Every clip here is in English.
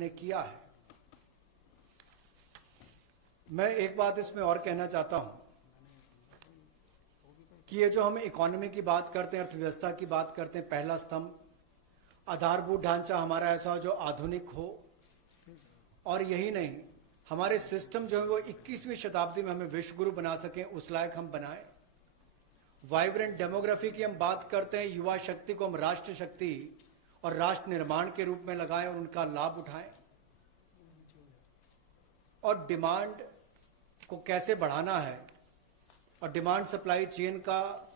ने किया है। मैं एक बात इसमें और कहना चाहता हूं कि ये जो हम इकोनॉमी की बात करते हैं, अर्थव्यवस्था की बात करते हैं, पहला स्तंभ, आधारभूत ढांचा हमारा ऐसा हो जो आधुनिक हो, और यही नहीं, हमारे सिस्टम जो है वो 21वीं शताब्दी में हमें विश्व गुरु बना सकें, उस लायक हम बनाएं। वाइब्रेंट डेमोग्राफी की हम बात करते हैं, युवा शक्ति को हम राष्ट्र शक्ति और राष्ट्र निर्माण के रूप में लगाएं और उनका लाभ उठाएं। और डिमांड को कैसे बढ़ाना है और डिमांड सप्लाई चेन का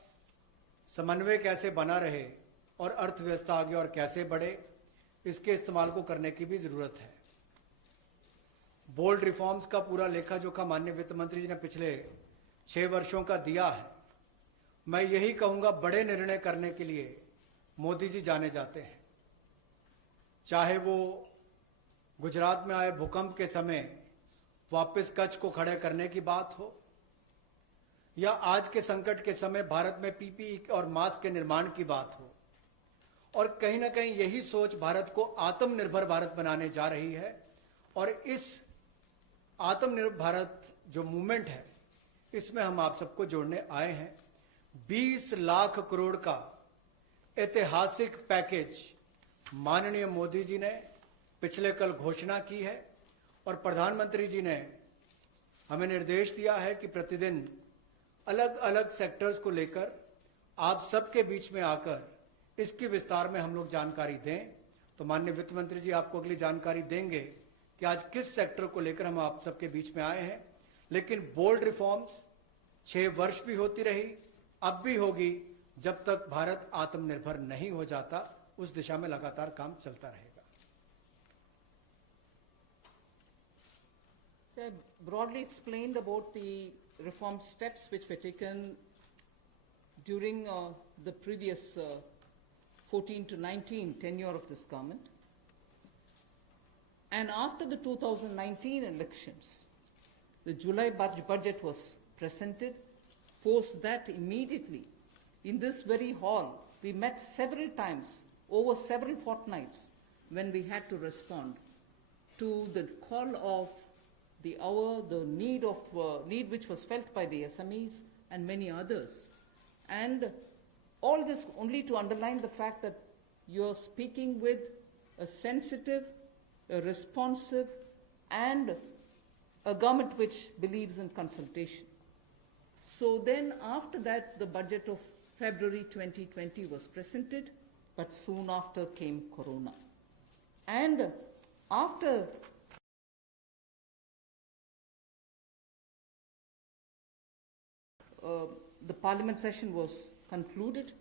समन्वय कैसे बना रहे और अर्थव्यवस्था आगे और कैसे बढ़े, इसके इस्तेमाल को करने की भी जरूरत है। बोल्ड रिफॉर्म्स का पूरा लेखा जोखा माननीय वित्त मंत्री जी ने पिछले 6 वर्षों का दिया है। मैं यही कहूंगा, बड़े निर्णय करने के लिए मोदी जी जाने जाते हैं। चाहे वो गुजरात में आए भूकंप के समय वापस कच्छ को खड़े करने की बात हो, या आज के संकट के समय भारत में पीपीई और मास्क के निर्माण की बात हो, और कहीं ना कहीं यही सोच भारत को आत्मनिर्भर भारत बनाने जा रही है। और इस आत्मनिर्भर भारत जो मूवमेंट है, इसमें हम आप सबको जोड़ने आए हैं। 20 लाख करोड़ का ऐतिहासिक पैकेज माननीय मोदी जी ने पिछले कल घोषणा की है, और प्रधानमंत्री जी ने हमें निर्देश दिया है कि प्रतिदिन अलग अलग सेक्टर्स को लेकर आप सबके बीच में आकर इसकी विस्तार में हम लोग जानकारी दें। तो माननीय वित्त मंत्री जी आपको अगली जानकारी देंगे कि आज किस सेक्टर को लेकर हम आप सबके बीच में आए हैं। लेकिन बोल्ड रिफॉर्म्स 6 वर्ष भी होती रही, अब भी होगी, जब तक भारत आत्मनिर्भर नहीं हो जाता, उस दिशा में लगातार काम चलता रहेगा। So, broadly explained about the reform steps which were taken during the previous 14 to 19 tenure of this government. And after the 2019 elections, the July budget was presented. Post that, immediately, in this very hall, we met several times, over several fortnights, when we had to respond to the call of the hour, the need which was felt by the SMEs and many others. And all this only to underline the fact that you're speaking with a sensitive, a responsive, and a government which believes in consultation. So then after that, the budget of February 2020 was presented, but soon after came Corona. And after the parliament session was concluded,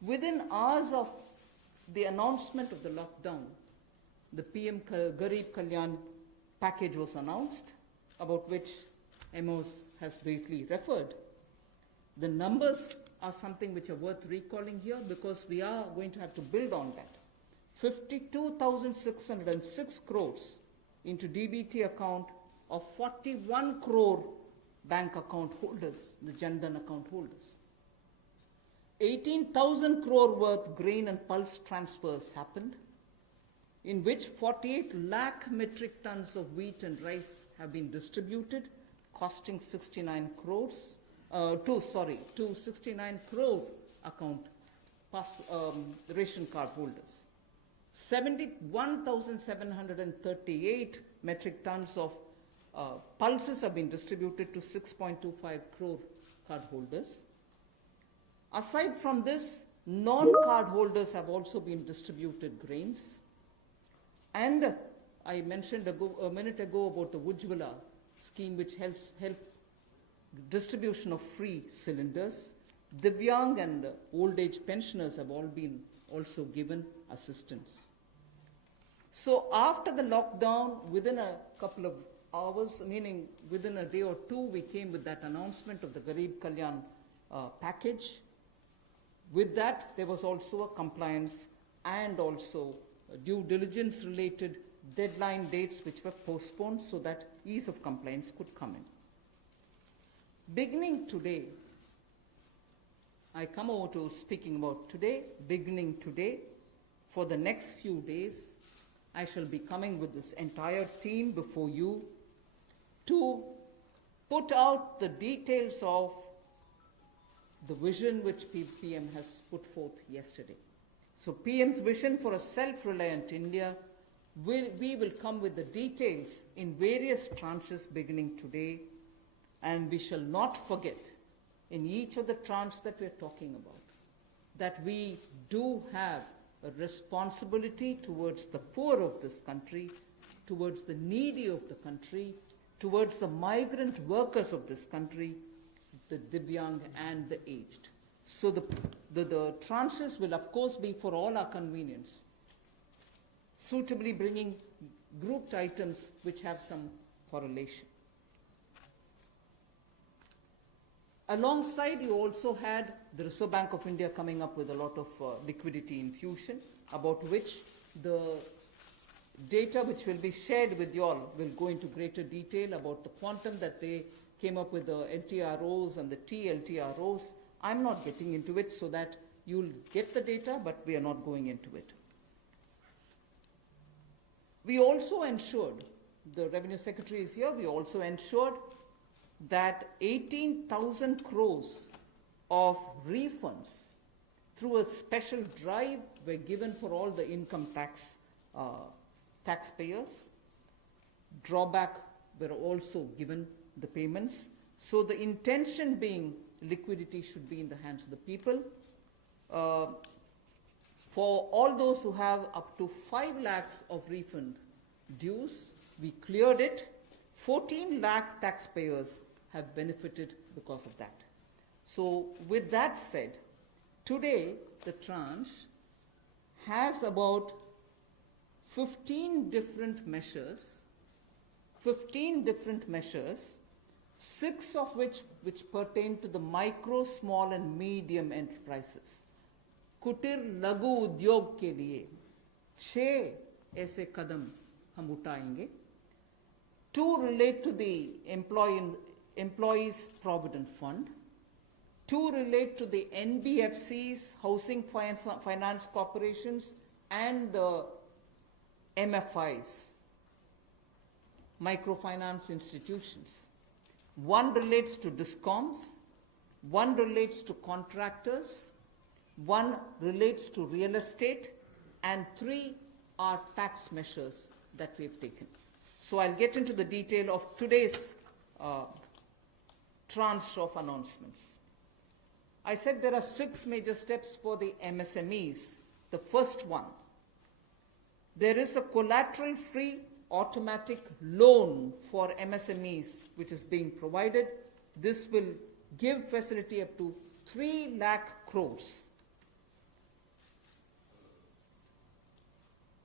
within hours of the announcement of the lockdown, the PM Garib Kalyan package was announced, about which Amos has briefly referred. The numbers are something which are worth recalling here, because we are going to have to build on that. 52,606 crores into DBT account of 41 crore bank account holders, the Jan Dhan account holders. 18,000 crore worth grain and pulse transfers happened, in which 48 lakh metric tons of wheat and rice have been distributed, costing 69 crores, to 69 crore account ration card holders. 71,738 metric tons of pulses have been distributed to 6.25 crore card holders. Aside from this, non-card holders have also been distributed grains. And I mentioned a minute ago about the Ujjwala scheme, which helps distribution of free cylinders. Divyang and old age pensioners have all been also given assistance. So after the lockdown, within a couple of hours, meaning within a day or two, we came with that announcement of the Garib Kalyan package. With that, there was also a compliance and also due diligence related deadline dates which were postponed so that ease of compliance could come in. Beginning today, I come over to speaking about today. Beginning today, for the next few days, I shall be coming with this entire team before you to put out the details of the vision which PM has put forth yesterday. So PM's vision for a self-reliant India, we will come with the details in various tranches beginning today, and we shall not forget in each of the tranches that we are talking about that we do have a responsibility towards the poor of this country, towards the needy of the country, towards the migrant workers of this country, the Divyang and the aged. So the tranches will of course be for all our convenience, suitably bringing grouped items which have some correlation. Alongside, you also had the Reserve Bank of India coming up with a lot of liquidity infusion, about which the data which will be shared with you all will go into greater detail about the quantum that they came up with, the LTROs and the TLTROs. I'm not getting into it so that you'll get the data, but we are not going into it. We also ensured, the Revenue Secretary is here, we also ensured that 18,000 crores of refunds through a special drive were given for all the income tax taxpayers. Drawback were also given the payments. So the intention being liquidity should be in the hands of the people. For all those who have up to 5 lakhs of refund dues, we cleared it. 14 lakh taxpayers have benefited because of that. So with that said, today the tranche has about 15 different measures, 6 of which pertain to the micro, small and medium enterprises. कुटीर लघु उद्योग के लिए 6 ऐसे कदम हम उठाएंगे. 2 relate to the Employees Provident Fund. 2 relate to the NBFCs, Housing Finance Corporations, and the MFIs, microfinance institutions. 1 relates to DISCOMs, 1 relates to contractors, 1 relates to real estate, and 3 are tax measures that we've taken. So I'll get into the detail of today's tranche of announcements. I said there are 6 major steps for the MSMEs. The first one, there is a collateral-free automatic loan for MSMEs which is being provided. This will give facility up to 3 lakh crores.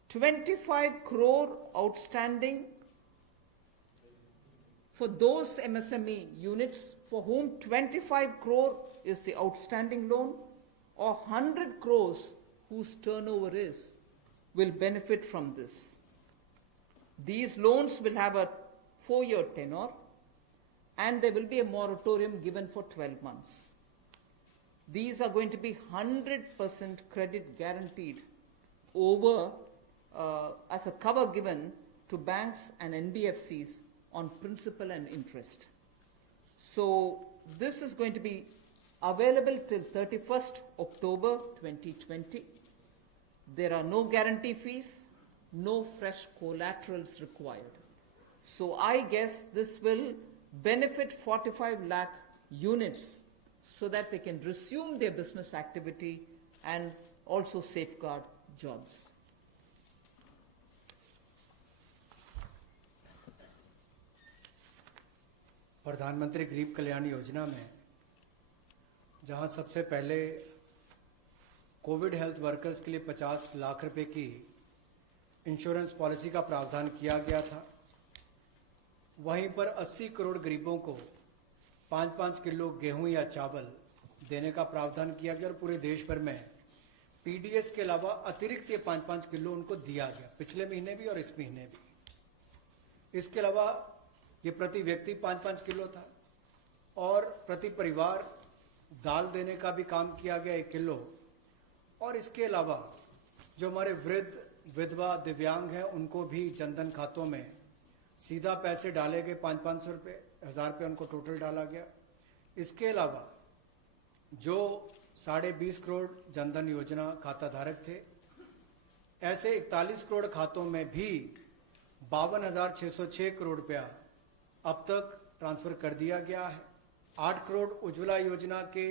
25 crore outstanding for those MSME units for whom 25 crore is the outstanding loan, or 100 crores whose turnover will benefit from this. These loans will have a 4-year tenure, and there will be a moratorium given for 12 months. These are going to be 100% credit guaranteed over as a cover given to banks and NBFCs on principal and interest. So this is going to be available till 31st October 2020. There are no guarantee fees, no fresh collaterals required. So I guess this will benefit 45 lakh units so that they can resume their business activity and also safeguard jobs. प्रधानमंत्री गरीब कल्याण योजना में जहां सबसे पहले Covid health workers के लिए 50 लाख रुपए की इंश्योरेंस पॉलिसी का प्रावधान किया गया था, वहीं पर 80 करोड़ गरीबों को 5-5 किलो गेहूं या चावल देने का प्रावधान किया गया और पूरे देश भर में पीडीएस के अलावा अतिरिक्त ये 5-5 किलो उनको दिया गया, पिछले महीने भी और इस महीने भी. इसके अलावा ये प्रति व्यक्ति 5-5 किलो था और प्रति परिवार दाल देने का भी काम किया गया 1 किलो. और इसके अलावा जो हमारे वृद्ध विधवा दिव्यांग हैं उनको भी जनधन खातों में सीधा पैसे डाले गए, 500 रुपये, 1000 रुपये उनको टोटल डाला गया। इसके अलावा जो 20.5 करोड़ जनधन योजना खाता धारक थे, ऐसे 41 करोड़ खातों में भी 52,606 करोड़ रुपया अब तक ट्रांसफर कर दिया गया है। 8 करोड़ उज्ज्वला योजना के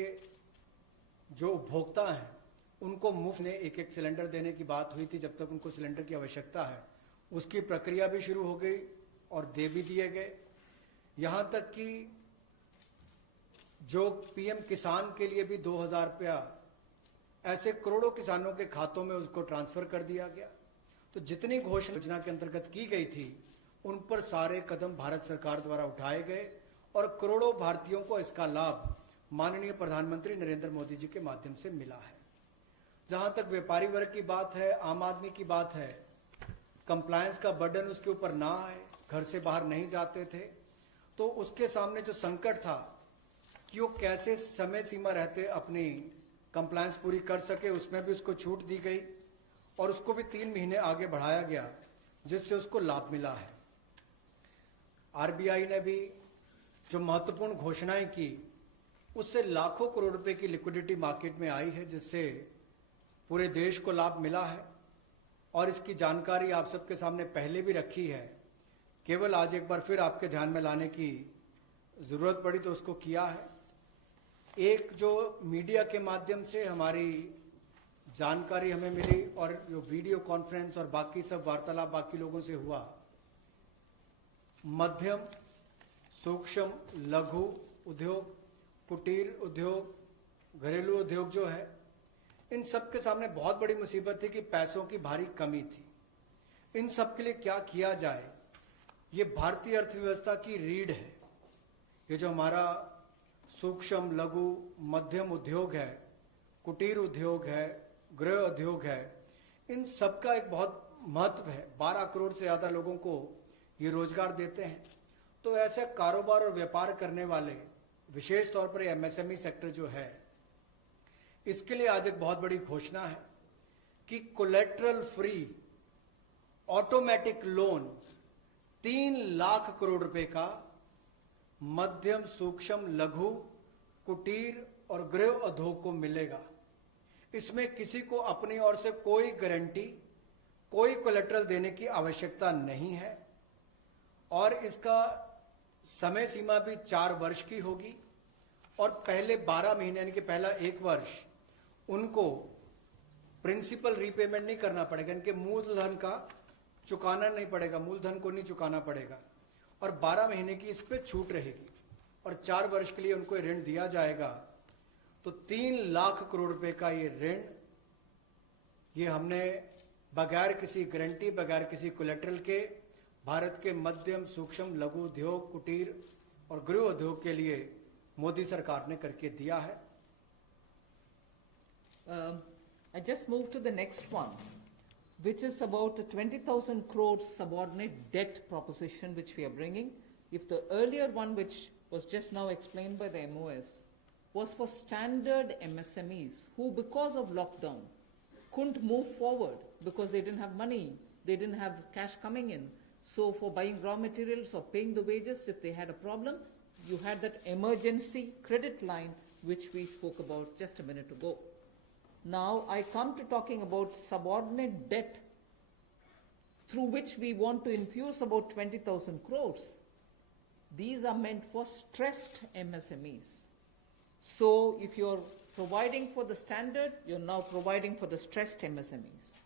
जो उपभोक्ता हैं उनको मुफ्त में एक सिलेंडर देने की बात हुई थी। जब तक उनको सिलेंडर की आवश्यकता है उसकी प्रक्रिया भी शुरू हो गई और दे भी दिए गए। यहां तक कि जो पीएम किसान के लिए भी 2,000 रुपया ऐसे करोड़ों किसानों के खातों में उसको ट्रांसफर कर दिया गया। तो जितनी घोषणा योजना के अंतर्गत की गई थी उन पर सारे कदम भारत सरकार द्वारा उठाए गए और करोड़ों भारतीयों को इसका लाभ माननीय प्रधानमंत्री नरेंद्र मोदी जी के माध्यम से मिला है। जहां तक व्यापारी वर्ग की बात है, आम आदमी की बात है, कंप्लायंस का बर्डन उसके ऊपर ना आए, घर से बाहर नहीं जाते थे, तो उसके सामने जो संकट था कि वो कैसे समय सीमा रहते अपनी कंप्लायंस पूरी कर सके, उसमें भी उसको छूट दी गई और उसको भी 3 महीने आगे बढ़ाया गया, जिससे उसको लाभ मिला है। आरबीआई ने भी जो महत्वपूर्ण घोषणाएं की उससे लाखों करोड़ रुपए की लिक्विडिटी मार्केट में आई है, जिससे पूरे देश को लाभ मिला है और इसकी जानकारी आप सबके सामने पहले भी रखी है। केवल आज एक बार फिर आपके ध्यान में लाने की जरूरत पड़ी तो उसको किया है। एक जो मीडिया के माध्यम से हमारी जानकारी हमें मिली और जो वीडियो कॉन्फ्रेंस और बाकी सब वार्तालाप बाकी लोगों से हुआ, मध्यम सूक्ष्म लघु उद्योग, कुटीर उद्योग, घरेलू उद्योग जो है, इन सब के सामने बहुत बड़ी मुसीबत थी कि पैसों की भारी कमी थी। इन सब के लिए क्या किया जाए, ये भारतीय अर्थव्यवस्था की रीढ़ है। ये जो हमारा सूक्ष्म लघु मध्यम उद्योग है, कुटीर उद्योग है, गृह उद्योग है, इन सब का एक बहुत महत्व है। 12 करोड़ से ज्यादा लोगों को ये रोजगार देते हैं। तो ऐसे कारोबार और व्यापार करने वाले, विशेष तौर पर एमएसएमई सेक्टर जो है, इसके लिए आज एक बहुत बड़ी घोषणा है कि collateral free automatic loan 3 lakh crore रुपए का मध्यम सूक्ष्म लघु कुटीर और गृह उद्योग को मिलेगा। इसमें किसी को अपनी ओर से कोई गारंटी, कोई कोलेटरल देने की आवश्यकता नहीं है और इसका समय सीमा भी 4 वर्ष की होगी और पहले 12 महीने यानी कि पहला 1 वर्ष उनको प्रिंसिपल रीपेमेंट नहीं करना पड़ेगा, इनके मूलधन का चुकाना नहीं पड़ेगा, मूलधन को नहीं चुकाना पड़ेगा और 12 महीने की इस पे छूट रहेगी और 4 वर्ष के लिए उनको ऋण दिया जाएगा। तो 3 लाख करोड़ रुपए का ये ऋण, ये हमने बगैर किसी गारंटी, बगैर किसी कोलेटरल के भारत के मध्यम सूक्ष्म लघु उद्योग, कुटीर और गृह उद्योग के लिए मोदी सरकार ने करके दिया है। I just moved to the next one, which is about a 20,000 crore subordinate debt proposition which we are bringing. If the earlier one, which was just now explained by the MOS, was for standard MSMEs who, because of lockdown, couldn't move forward because they didn't have money, they didn't have cash coming in. So for buying raw materials or paying the wages, if they had a problem, you had that emergency credit line which we spoke about just a minute ago. Now I come to talking about subordinate debt through which we want to infuse about 20,000 crores. These are meant for stressed MSMEs. So if you're providing for the standard, you're now providing for the stressed MSMEs.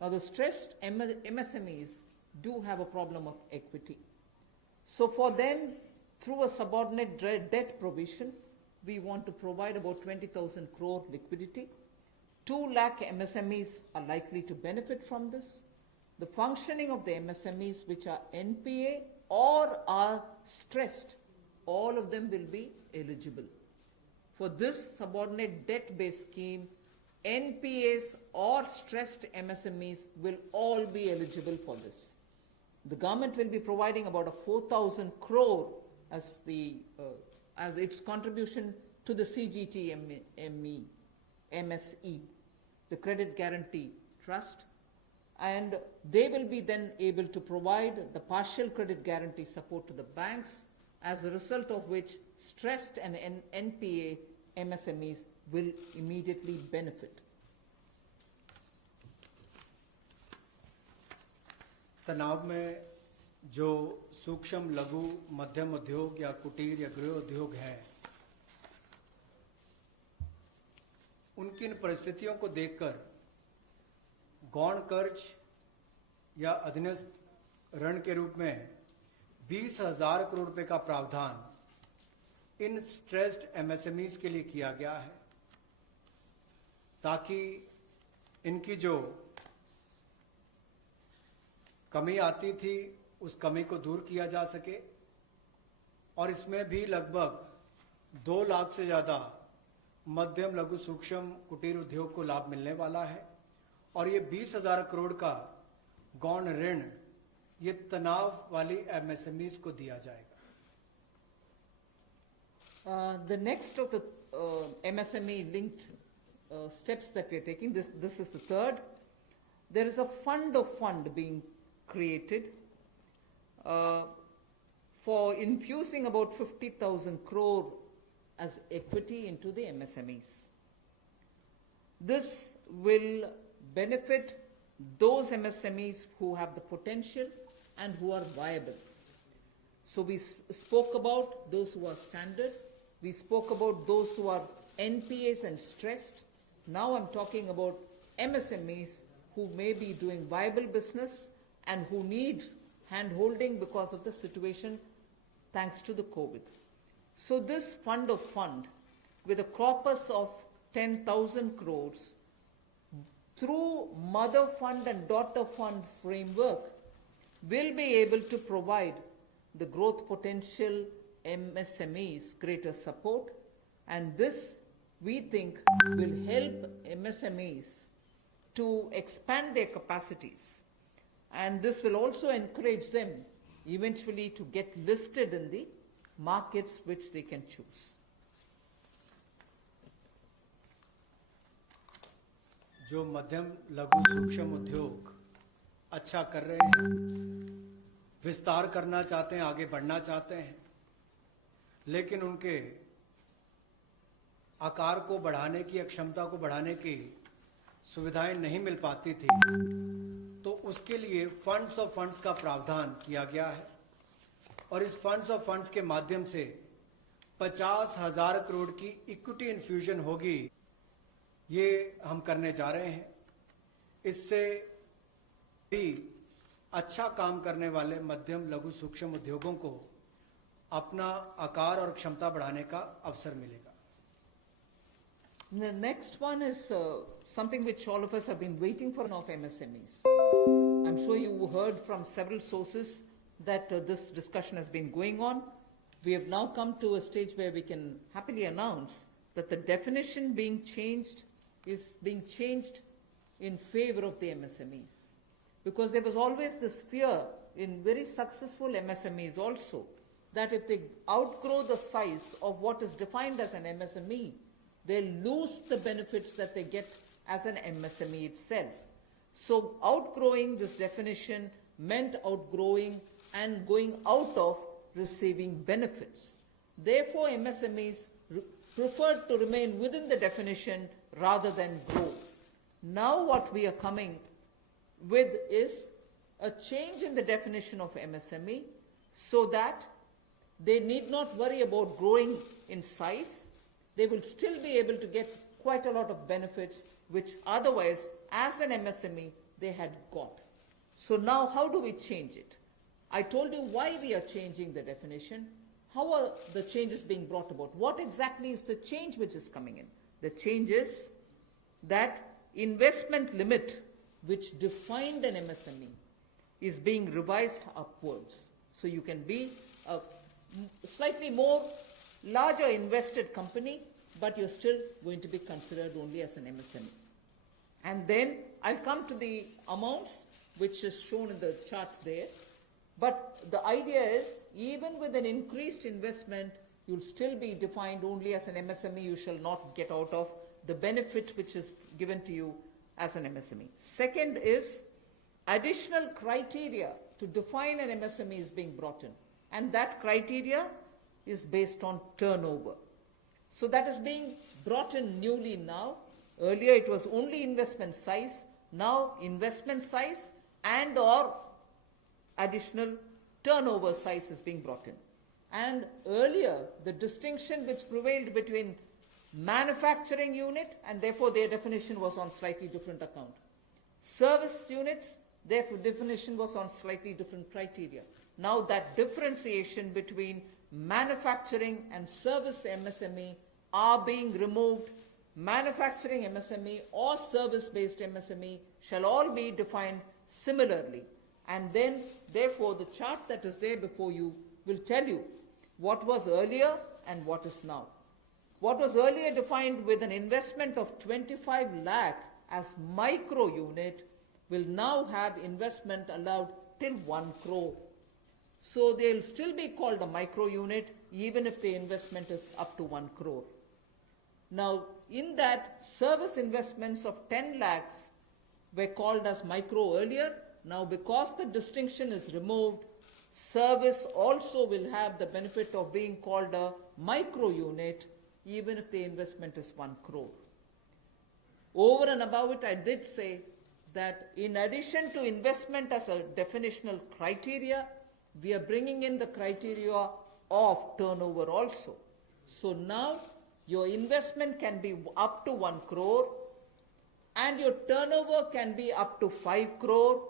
Now the stressed MSMEs do have a problem of equity. So for them, through a subordinate debt provision, we want to provide about 20,000 crore liquidity. 2 lakh MSMEs are likely to benefit from this. The functioning of the MSMEs which are NPA or are stressed, all of them will be eligible. For this subordinate debt-based scheme, NPAs or stressed MSMEs will all be eligible for this. The government will be providing about a 4,000 crore as its contribution to the CGTMSE, the Credit Guarantee Trust. and they will be then able to provide the partial credit guarantee support to the banks, as a result of which stressed and NPA MSMEs will immediately benefit. तनाव में जो सूक्ष्म लघु मध्यम उद्योग या कुटीर या गृह उद्योग हैं, उनकी इन परिस्थितियों को देखकर गौण कर्ज या अधीनस्थ ऋण के रूप में 20,000 करोड़ रुपए का प्रावधान इन स्ट्रेस्ड एमएसएमईज के लिए किया गया है, ताकि इनकी जो कमी आती थी उस कमी को दूर किया जा सके। और इसमें भी लगभग 2 लाख से ज्यादा मध्यम लघु सूक्ष्म कुटीर उद्योग को लाभ मिलने वाला है। और ये 20,000 करोड़ का गौण ऋण ये तनाव वाली एमएसएमईज को दिया जाएगा। The next of the MSME linked steps that we are taking, this is the third. There is a fund being created for infusing about 50,000 crore as equity into the MSMEs. This will benefit those MSMEs who have the potential and who are viable. So we spoke about those who are standard, we spoke about those who are NPAs and stressed. Now I'm talking about MSMEs who may be doing viable business and who need hand-holding because of the situation thanks to the COVID. So this fund with a corpus of 10,000 crores through mother fund and daughter fund framework will be able to provide the growth potential MSMEs greater support, and this we think will help MSMEs to expand their capacities, and this will also encourage them eventually to get listed in the markets which they can choose. जो मध्यम लघु सूक्ष्म उद्योग अच्छा कर रहे हैं, विस्तार करना चाहते हैं, आगे बढ़ना चाहते हैं, लेकिन उनके आकार को बढ़ाने की, क्षमता को बढ़ाने की सुविधाएं नहीं मिल पाती थी, तो उसके लिए फंड्स ऑफ फंड्स का प्रावधान किया गया है। और इस फंड्स ऑफ फंड्स के माध्यम से 50,000 करोड़ की इक्विटी इन्फ्यूजन होगी, ये हम करने जा रहे हैं। इससे भी अच्छा काम करने वाले मध्यम लघु सूक्ष्म उद्योगों को अपना आकार और क्षमता बढ़ाने का अवसर मिलेगा। The next one is something which all of us have been waiting for of MSMEs. I'm sure you heard from several sources that this discussion has been going on. We have now come to a stage where we can happily announce that the definition being changed is being changed in favor of the MSMEs. Because there was always this fear in very successful MSMEs also that if they outgrow the size of what is defined as an MSME, they'll lose the benefits that they get as an MSME itself. So outgrowing this definition meant outgrowing and going out of receiving benefits. Therefore, MSMEs preferred to remain within the definition rather than grow. Now what we are coming with is a change in the definition of MSME so that they need not worry about growing in size. They will still be able to get quite a lot of benefits which otherwise as an MSME they had got. So now how do we change it? I told you why we are changing the definition. How are the changes being brought about? What exactly is the change which is coming in? The change is that investment limit which defined an MSME is being revised upwards. So you can be a slightly more larger invested company, but you're still going to be considered only as an MSME. And then I'll come to the amounts which is shown in the chart there. But the idea is, even with an increased investment, you'll still be defined only as an MSME. You shall not get out of the benefit which is given to you as an MSME. Second is additional criteria to define an MSME is being brought in. And that criteria is based on turnover. So that is being brought in newly now. Earlier it was only investment size. Now investment size and or additional turnover size is being brought in. And earlier the distinction which prevailed between manufacturing unit, and therefore their definition was on slightly different account. Service units, their definition was on slightly different criteria. Now that differentiation between manufacturing and service MSME are being removed. Manufacturing MSME or service-based MSME shall all be defined similarly. And then, therefore, the chart that is there before you will tell you what was earlier and what is now. What was earlier defined with an investment of 25 lakh as micro unit will now have investment allowed till 1 crore. So they'll still be called a micro unit even if the investment is up to 1 crore. Now, in that, service investments of 10 lakhs were called as micro earlier. Now, because the distinction is removed, service also will have the benefit of being called a micro unit even if the investment is 1 crore. Over and above it, I did say that in addition to investment as a definitional criteria, we are bringing in the criteria of turnover also. So now your investment can be up to 1 crore and your turnover can be up to 5 crore.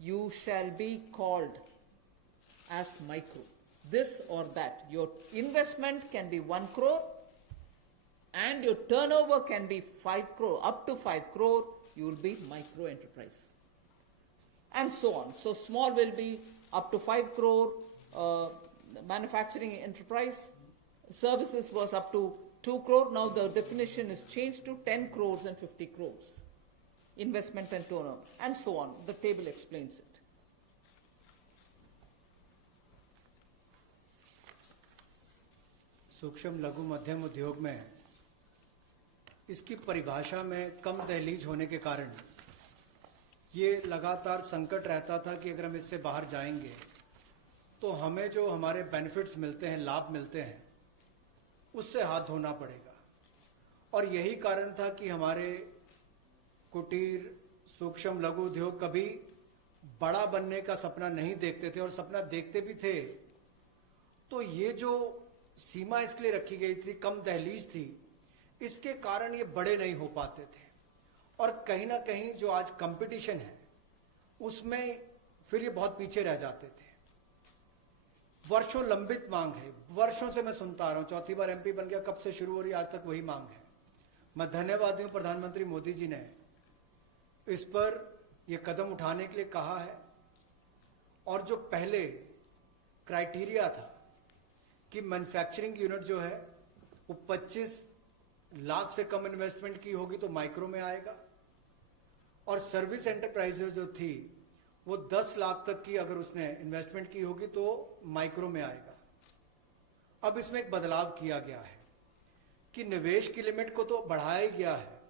You shall be called as micro. This or that. Your investment can be 1 crore and your turnover can be 5 crore. Up to 5 crore, you will be micro enterprise. And so on. So small will be up to 5 crore, manufacturing enterprise. Services was up to 2 crore. Now the definition is changed to 10 crores and 50 crores. Investment and turnover, and so on. The table explains it. सूक्ष्म लघु मध्यम उद्योग में इसकी परिभाषा में कम दहलीज होने के कारण ये लगातार संकट रहता था कि अगर हम इससे बाहर जाएंगे तो हमें जो हमारे बेनिफिट्स मिलते हैं, लाभ मिलते हैं, उससे हाथ धोना पड़ेगा। और यही कारण था कि हमारे कुटीर सूक्ष्म लघु उद्योग कभी बड़ा बनने का सपना नहीं देखते थे, और सपना देखते भी थे तो ये जो सीमा इसके लिए रखी गई थी, कम दहलीज थी, इसके कारण ये बड़े नहीं हो पाते थे। और कहीं ना कहीं जो आज कंपटीशन है उसमें फिर ये बहुत पीछे रह जाते थे। वर्षों लंबित मांग है, वर्षों से मैं सुनता आ रहा हूं, चौथी बार एमपी बन गया, कब से शुरू हो रही, आज तक वही मांग है। मैं धन्यवादी हूं प्रधानमंत्री मोदी जी ने इस पर यह कदम उठाने के लिए कहा है। और जो पहले क्राइटेरिया था कि मैन्युफैक्चरिंग यूनिट जो है वो 25 लाख से कम इन्वेस्टमेंट की होगी तो माइक्रो में आएगा, और सर्विस एंटरप्राइज जो थी वो 10 लाख तक की अगर उसने इन्वेस्टमेंट की होगी तो माइक्रो में आएगा। अब इसमें एक बदलाव किया गया है कि निवेश की लिमिट को तो बढ़ाया गया है,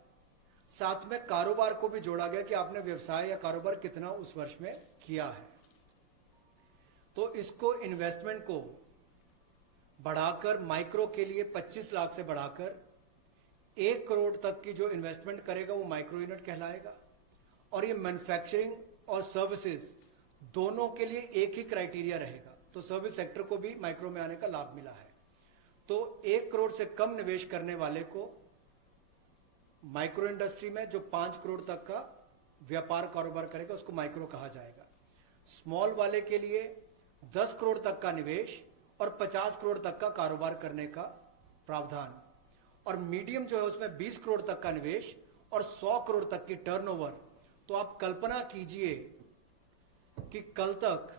साथ में कारोबार को भी जोड़ा गया कि आपने व्यवसाय या कारोबार कितना उस वर्ष में किया है। तो इसको इन्वेस्टमेंट को बढ़ाकर माइक्रो के लिए 25 लाख से बढ़ाकर 1 करोड़ तक की जो इन्वेस्टमेंट करेगा वो माइक्रो यूनिट कहलाएगा। और ये मैन्युफैक्चरिंग और सर्विसेज दोनों के लिए एक ही क्राइटेरिया रहेगा, तो सर्विस सेक्टर को भी माइक्रो में आने का लाभ मिला है। तो 1 करोड़ से कम निवेश करने वाले को माइक्रो इंडस्ट्री में जो 5 करोड़ तक का व्यापार कारोबार करेगा उसको माइक्रो कहा जाएगा। स्मॉल वाले के लिए 10 करोड़ तक का निवेश और 50 करोड़ तक का कारोबार करने का प्रावधान, और मीडियम जो है उसमें 20 करोड़ तक का निवेश और 100 करोड़ तक की टर्नओवर। तो आप कल्पना कीजिए कि कल तक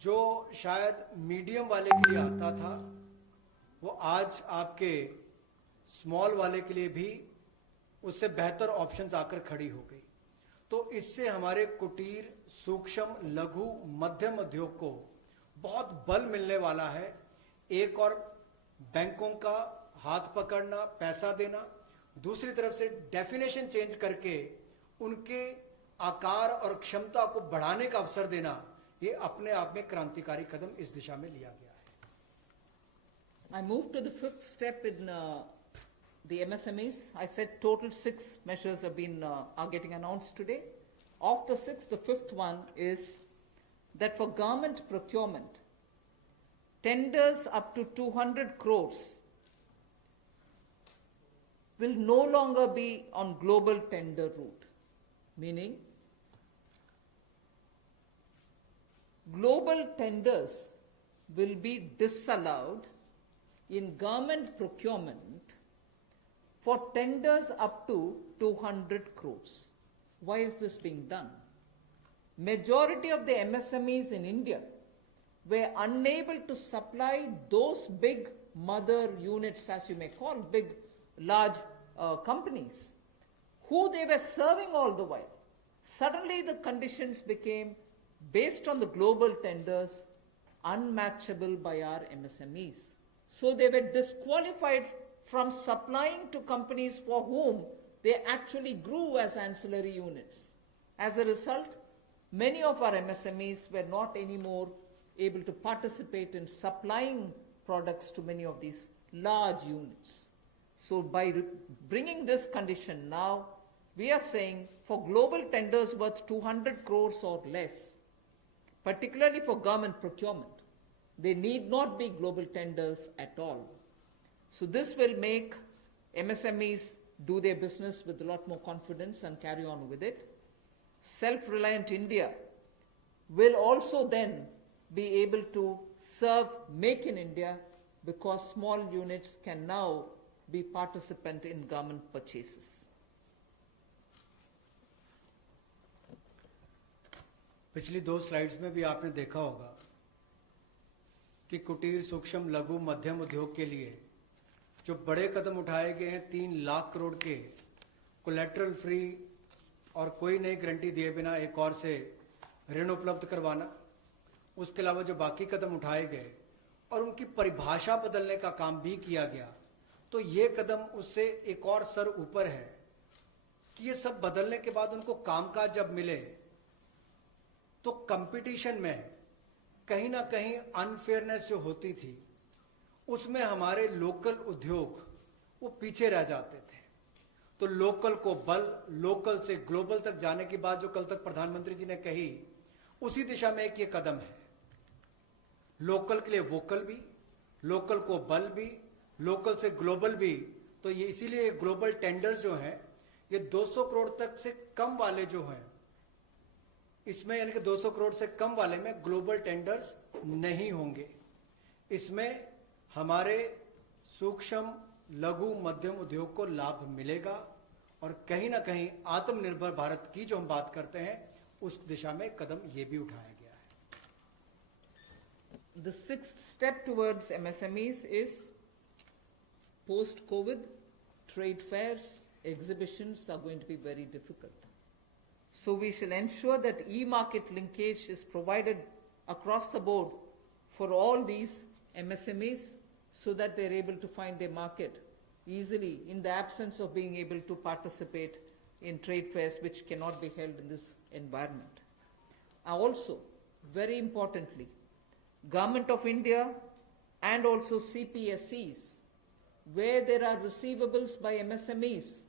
जो शायद मीडियम वाले के लिए आता था वो आज आपके स्मॉल वाले के लिए भी उससे बेहतर ऑप्शंस आकर खड़ी हो गई। तो इससे हमारे कुटीर सूक्ष्म लघु मध्यम उद्योग को बहुत बल मिलने वाला है। एक और बैंकों का हाथ पकड़ना, पैसा देना, दूसरी तरफ से डेफिनेशन चेंज करके उनके आकार और क्षमता को बढ़ाने का अवसर देना, ये अपने आप में क्रांतिकारी कदम इस दिशा में लिया गया है। I move to the fifth step in the MSMEs. I said total 6 measures have been are getting announced today. Of the 6, the fifth one is that for government procurement, tenders up to 200 crores will no longer be on global tender route, meaning global tenders will be disallowed in government procurement for tenders up to 200 crores. Why is this being done? Majority of the MSMEs in India were unable to supply those big mother units, as you may call, big, large companies, who they were serving all the while. Suddenly the conditions became, based on the global tenders, unmatchable by our MSMEs. So they were disqualified from supplying to companies for whom they actually grew as ancillary units. As a result, many of our MSMEs were not anymore able to participate in supplying products to many of these large units. So by bringing this condition now, we are saying for global tenders worth 200 crores or less, particularly for government procurement, they need not be global tenders at all. So this will make MSMEs do their business with a lot more confidence and carry on with it. Self-reliant India will also then be able to serve Make in India, because small units can now be participant in government purchases. पिछली 2 slides में भी आपने देखा होगा कि कुटीर, सूक्ष्म, लघु, मध्यम उद्योग के लिए जो बड़े कदम उठाए गए हैं, 3 लाख करोड़ के कोलेटरल फ्री और कोई नई गारंटी दिए बिना एक और से ऋण उपलब्ध करवाना, उसके अलावा जो बाकी कदम उठाए गए और उनकी परिभाषा बदलने का काम भी किया गया, तो ये कदम उससे एक और स्तर ऊपर है कि ये सब बदलने के बाद उनको कामकाज जब मिले तो कंपटीशन में कहीं ना कहीं अनफेयरनेस जो होती थी, उसमें हमारे लोकल उद्योग वो पीछे रह जाते थे। तो लोकल को बल, लोकल से ग्लोबल तक जाने की बात जो कल तक प्रधानमंत्री जी ने कही, उसी दिशा में एक ये कदम है। लोकल के लिए वोकल भी, लोकल को बल भी, लोकल से ग्लोबल भी। तो ये इसीलिए ग्लोबल टेंडर्स जो हैं, ये 200 करोड़ तक से कम वाले जो हैं, इसमें यानी कि 200 करोड़ से कम वाले में ग्लोबल टेंडर्स नहीं होंगे। इसमें हमारे सूक्ष्म, लघु, मध्यम उद्योग को लाभ मिलेगा और कहीं ना कहीं आत्मनिर्भर भारत की जो हम बात करते हैं, उस दिशा में कदम ये भी उठाया गया है। The 6th step towards MSMEs is post-COVID, trade fairs, exhibitions are going to be very difficult. So we shall ensure that e-market linkage is provided across the board for all these MSMEs so that they're able to find their market easily in the absence of being able to participate in trade fairs which cannot be held in this environment. Also, very importantly, Government of India and also CPSEs, where there are receivables by MSMEs,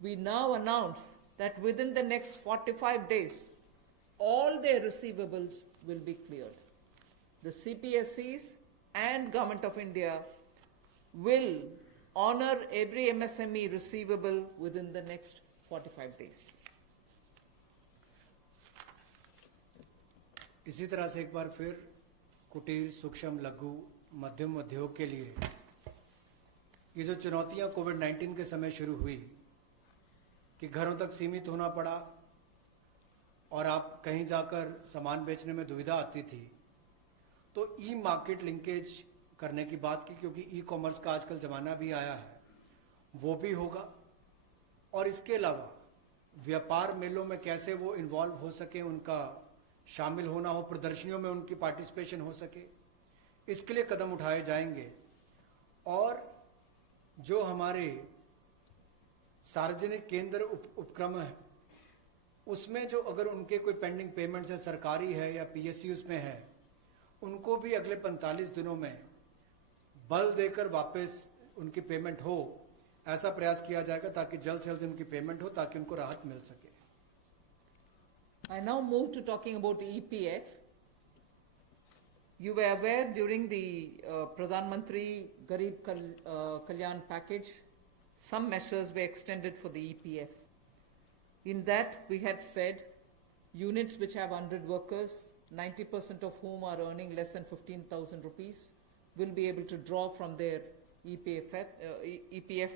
we now announce that within the next 45 days, all their receivables will be cleared. The CPSEs and Government of India will honor every MSME receivable within the next 45 days. इसी तरह से एक बार फिर कुटीर, सूक्ष्म, लघु, मध्यम उद्योग के लिए ये जो चुनौतियां कोविड-19 के समय शुरू हुई कि घरों तक सीमित होना पड़ा और आप कहीं जाकर सामान बेचने में दुविधा आती थी, तो ई मार्केट लिंकेज करने की बात की, क्योंकि ई कॉमर्स का आजकल ज़माना भी आया है, वो भी होगा। और इसके अलावा व्यापार मेलों में कैसे वो इन्वॉल्व हो सके, उनका शामिल होना हो, प्रदर्शनियों में उनकी पार्टिसिपेशन हो सके, इसके लिए कदम उठाए जाएंगे। और जो हमारे सार्वजनिक केंद्र उपक्रम है, उसमें जो अगर उनके कोई पेंडिंग पेमेंट्स है, सरकारी है या पीएसयूज में है, उनको भी अगले 45 दिनों में बल देकर वापस उनकी पेमेंट हो, ऐसा प्रयास किया जाएगा ताकि जल्द से जल्द उनकी पेमेंट हो, ताकि उनको राहत मिल सके। I now move to talking about EPF. You were aware during the Pradhan Mantri Garib Kalyan package, some measures were extended for the EPF. In that, we had said units which have 100 workers, 90% of whom are earning less than 15,000 rupees, will be able to draw from their EPF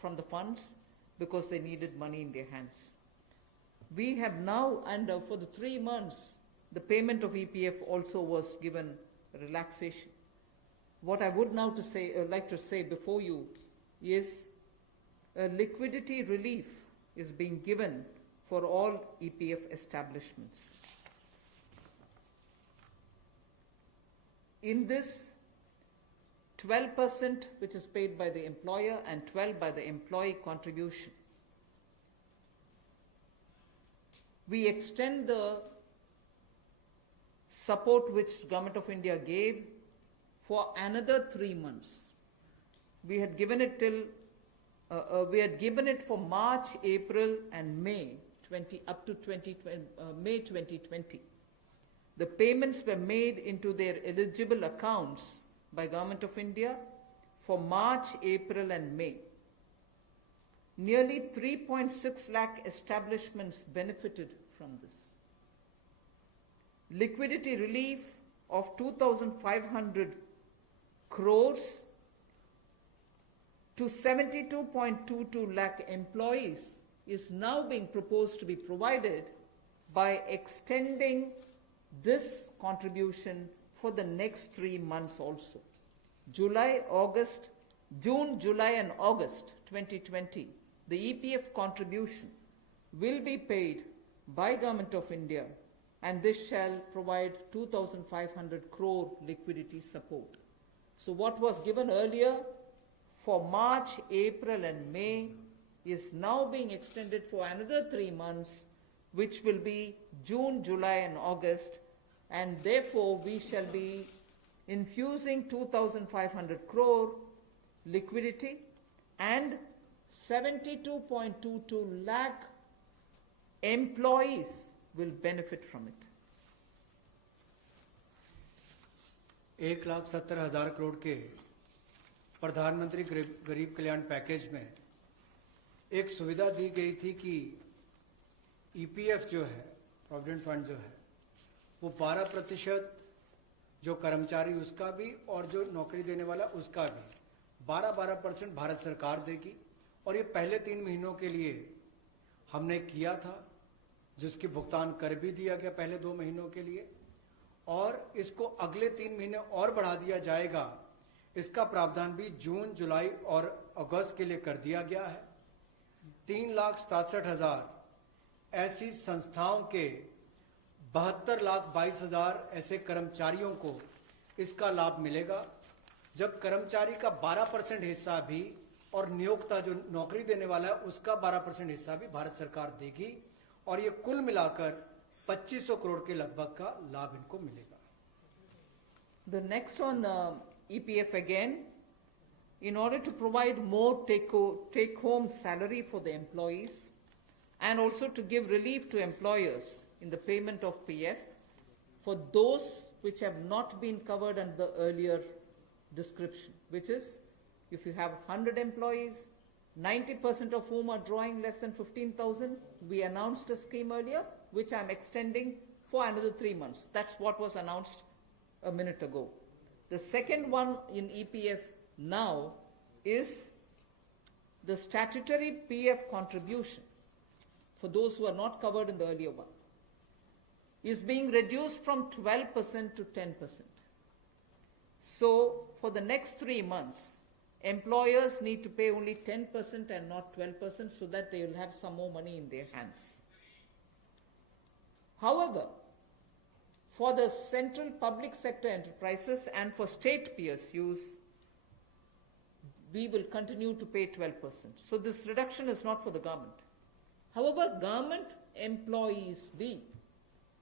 from the funds because they needed money in their hands. We have now, and for the 3 months, the payment of EPF also was given relaxation. What I would now like to say before you is a liquidity relief is being given for all EPF establishments. In this, 12% which is paid by the employer and 12% by the employee contribution. We extend the support which Government of India gave for another 3 months. We had given it for March, April, and May up to May 2020. The payments were made into their eligible accounts by Government of India for March, April, and May. Nearly 3.6 lakh establishments benefited from this. Liquidity relief of 2,500 crores to 72.22 lakh employees is now being proposed to be provided by extending this contribution for the next 3 months also. June, July, and August 2020, the EPF contribution will be paid by Government of India, and this shall provide 2,500 crore liquidity support. So what was given earlier for March, April, and May is now being extended for another 3 months, which will be June, July, and August, and therefore we shall be infusing 2,500 crore liquidity and 72.22 lakh employees will benefit from it. 1,70,000 crore के प्रधानमंत्री गरीब कल्याण package में एक सुविधा दी गई थी कि EPF जो है, प्रोविडेंट फंड जो है, वो 12% जो कर्मचारी उसका भी और जो नौकरी देने वाला उसका भी 12% भारत सरकार देगी। और ये पहले 3 महीनों के लिए हमने किया था, जिसकी भुगतान कर भी दिया गया पहले 2 महीनों के लिए, और इसको अगले 3 महीने और बढ़ा दिया जाएगा। इसका प्रावधान भी जून, जुलाई और अगस्त के लिए कर दिया गया है। 3,67,000 ऐसी संस्थाओं के 72,22,000 ऐसे कर्मचारियों को इसका लाभ मिलेगा, जब कर्मचारी का 12% हिस्सा भी और नियोक्ता जो नौकरी देने वाला है उसका 12% हिस्सा भी भारत सरकार देगी, और ये कुल मिलाकर 2,500 करोड़ के लगभग का लाभ इनको मिलेगा। The next on EPF again, in order to provide more take-home salary for the employees and also to give relief to employers in the payment of PF for those which have not been covered under the earlier description, which is if you have 100 employees, 90% of whom are drawing less than 15,000, we announced a scheme earlier, which I'm extending for another 3 months. That's what was announced a minute ago. The second one in EPF now is the statutory PF contribution for those who are not covered in the earlier one is being reduced from 12% to 10%. So for the next 3 months, employers need to pay only 10% and not 12% so that they will have some more money in their hands. However, for the central public sector enterprises and for state PSUs, we will continue to pay 12%. So this reduction is not for the government. However, government employees, the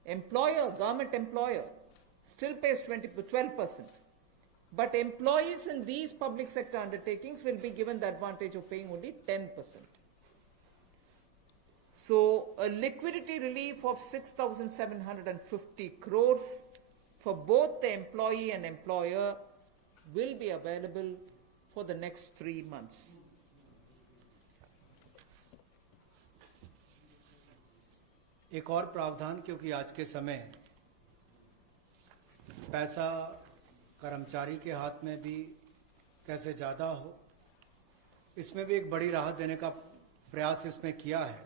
employer, government employer, still pays 12%. But employees in these public sector undertakings will be given the advantage of paying only 10%. So a liquidity relief of 6,750 crores for both the employee and employer will be available for the next 3 months. एक और प्रावधान, क्योंकि आज के समय पैसा कर्मचारी के हाथ में भी कैसे ज़्यादा हो, इसमें भी एक बड़ी राहत देने का प्रयास इसमें किया है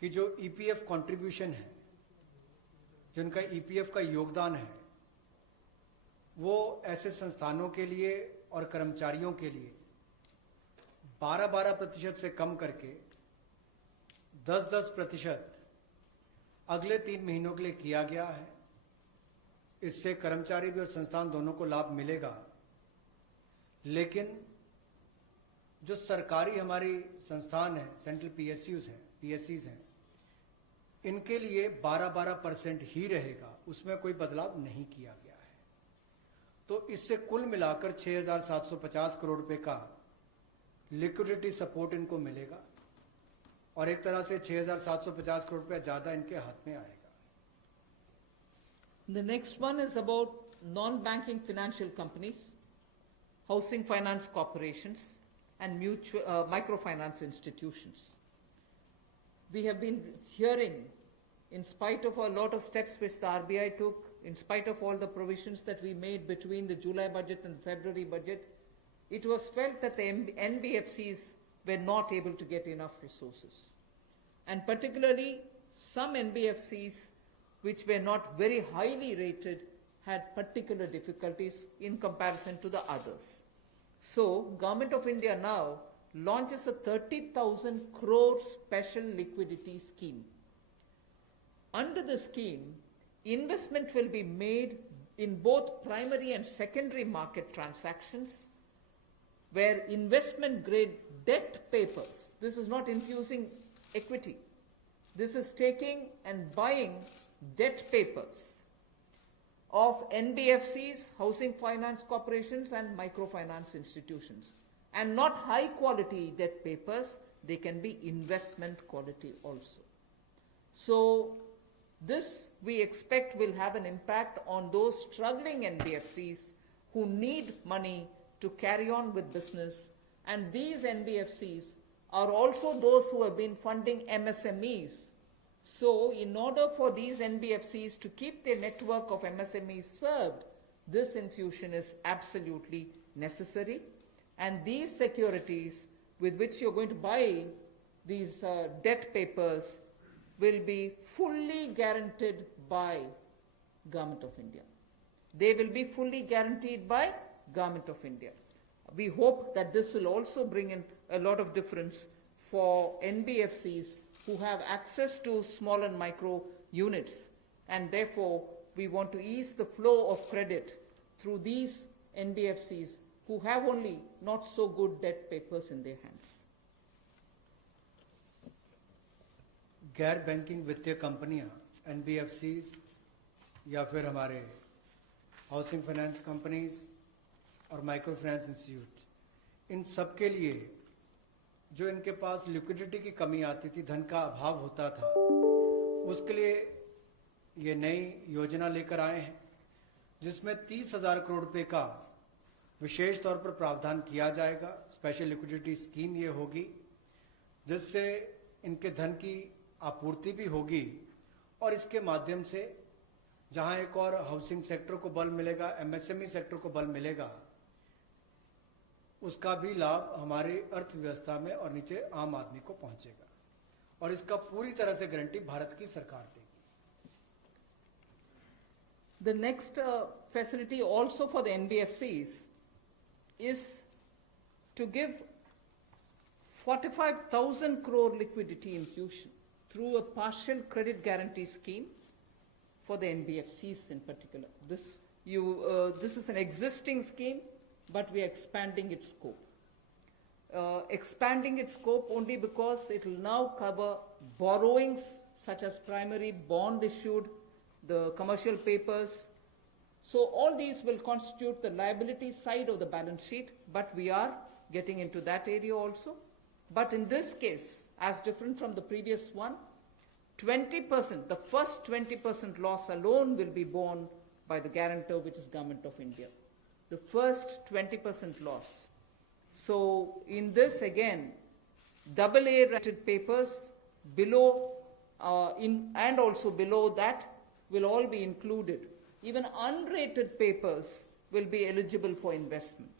कि जो ईपीएफ कंट्रीब्यूशन है, जिनका ईपीएफ का योगदान है, वो ऐसे संस्थानों के लिए और कर्मचारियों के लिए 12% से कम करके 10% अगले 3 महीनों के लिए किया गया है। इससे कर्मचारी भी और संस्थान दोनों को लाभ मिलेगा। लेकिन जो सरकारी हमारी संस्थान है, सेंट्रल पीएससीज हैं, इनके लिए 12% ही रहेगा, उसमें कोई बदलाव नहीं किया गया है। तो इससे कुल मिलाकर 6,750 करोड़ रुपए का लिक्विडिटी सपोर्ट इनको मिलेगा और एक तरह से 6,750 करोड़ रुपया ज्यादा इनके हाथ में आएगा। The next one is about non-banking financial companies, housing finance corporations, and microfinance institutions. We have been hearing, in spite of a lot of steps which the RBI took, in spite of all the provisions that we made between the July budget and the February budget, it was felt that the NBFCs were not able to get enough resources. And particularly, some NBFCs which were not very highly rated had particular difficulties in comparison to the others. So, Government of India now launches a 30,000 crore special liquidity scheme. Under the scheme, investment will be made in both primary and secondary market transactions where investment grade debt papers, this is not infusing equity, this is taking and buying debt papers of NBFCs, housing finance corporations and microfinance institutions. And not high quality debt papers, they can be investment quality also. So this we expect will have an impact on those struggling NBFCs who need money to carry on with business. And these NBFCs are also those who have been funding MSMEs. So in order for these NBFCs to keep their network of MSMEs served, this infusion is absolutely necessary. And these securities with which you're going to buy these debt papers will be fully guaranteed by Government of India. They will be fully guaranteed by Government of India. We hope that this will also bring in a lot of difference for NBFCs who have access to small and micro units, and therefore we want to ease the flow of credit through these NBFCs who have only not so good debt papers in their hands. गैर banking वित्तीय कंपनियां, NBFCs या फिर हमारे housing finance companies और micro finance institute, इन सब के लिए जो इनके पास लिक्विडिटी की कमी आती थी, धन का अभाव होता था, उसके लिए ये नई योजना लेकर आए हैं जिसमें 30,000 करोड़ रुपए का विशेष तौर पर प्रावधान किया जाएगा। स्पेशल लिक्विडिटी स्कीम ये होगी जिससे इनके धन की आपूर्ति भी होगी और इसके माध्यम से जहां एक और हाउसिंग सेक्टर को बल मिलेगा, एमएसएमई सेक्टर को बल मिलेगा, उसका भी लाभ हमारी अर्थव्यवस्था में और नीचे आम आदमी को पहुंचेगा और इसका पूरी तरह से गारंटी भारत की सरकार देगी। The next facility also for the NBFCs is to give 45,000 crore liquidity infusion through a partial credit guarantee scheme for the NBFCs in particular. This is an existing scheme, but we are expanding its scope. expanding its scope only because it will now cover borrowings such as primary bond issued, the commercial papers. So all these will constitute the liability side of the balance sheet, but we are getting into that area also. But in this case, as different from the previous one, 20%, the first 20% loss alone will be borne by the guarantor, which is Government of India. The first 20% loss. So in this again, AA rated papers below and also below that will all be included. Even unrated papers will be eligible for investment.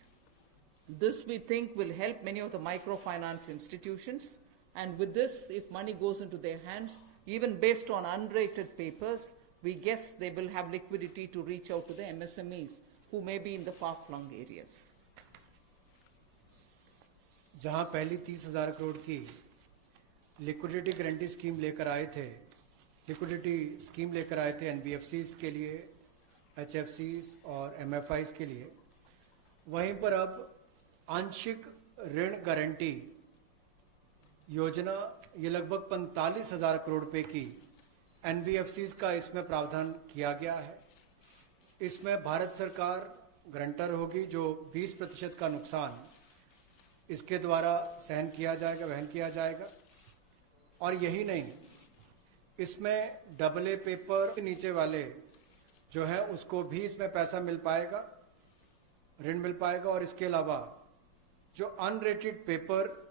This we think will help many of the microfinance institutions, and with this, if money goes into their hands, even based on unrated papers, we guess they will have liquidity to reach out to the MSMEs who may be in the far-flung areas. जहां पहली 30,000 करोड़ की liquidity guarantee scheme लेकर आए थे, liquidity scheme लेकर आए थे NBFCs के लिए, एचएफसीज और एमएफआईज के लिए, वहीं पर अब आंशिक ऋण गारंटी योजना ये लगभग 45,000 करोड़ रुपए की एनबीएफसीज का इसमें प्रावधान किया गया है। इसमें भारत सरकार गारंटर होगी, जो 20% का नुकसान इसके द्वारा सहन किया जाएगा, वहन किया जाएगा। और यही नहीं, इसमें AA पेपर के नीचे वाले जो है उसको भी इसमें पैसा मिल पाएगा, ऋण मिल पाएगा। और इसके अलावा जो अनरेटेड पेपर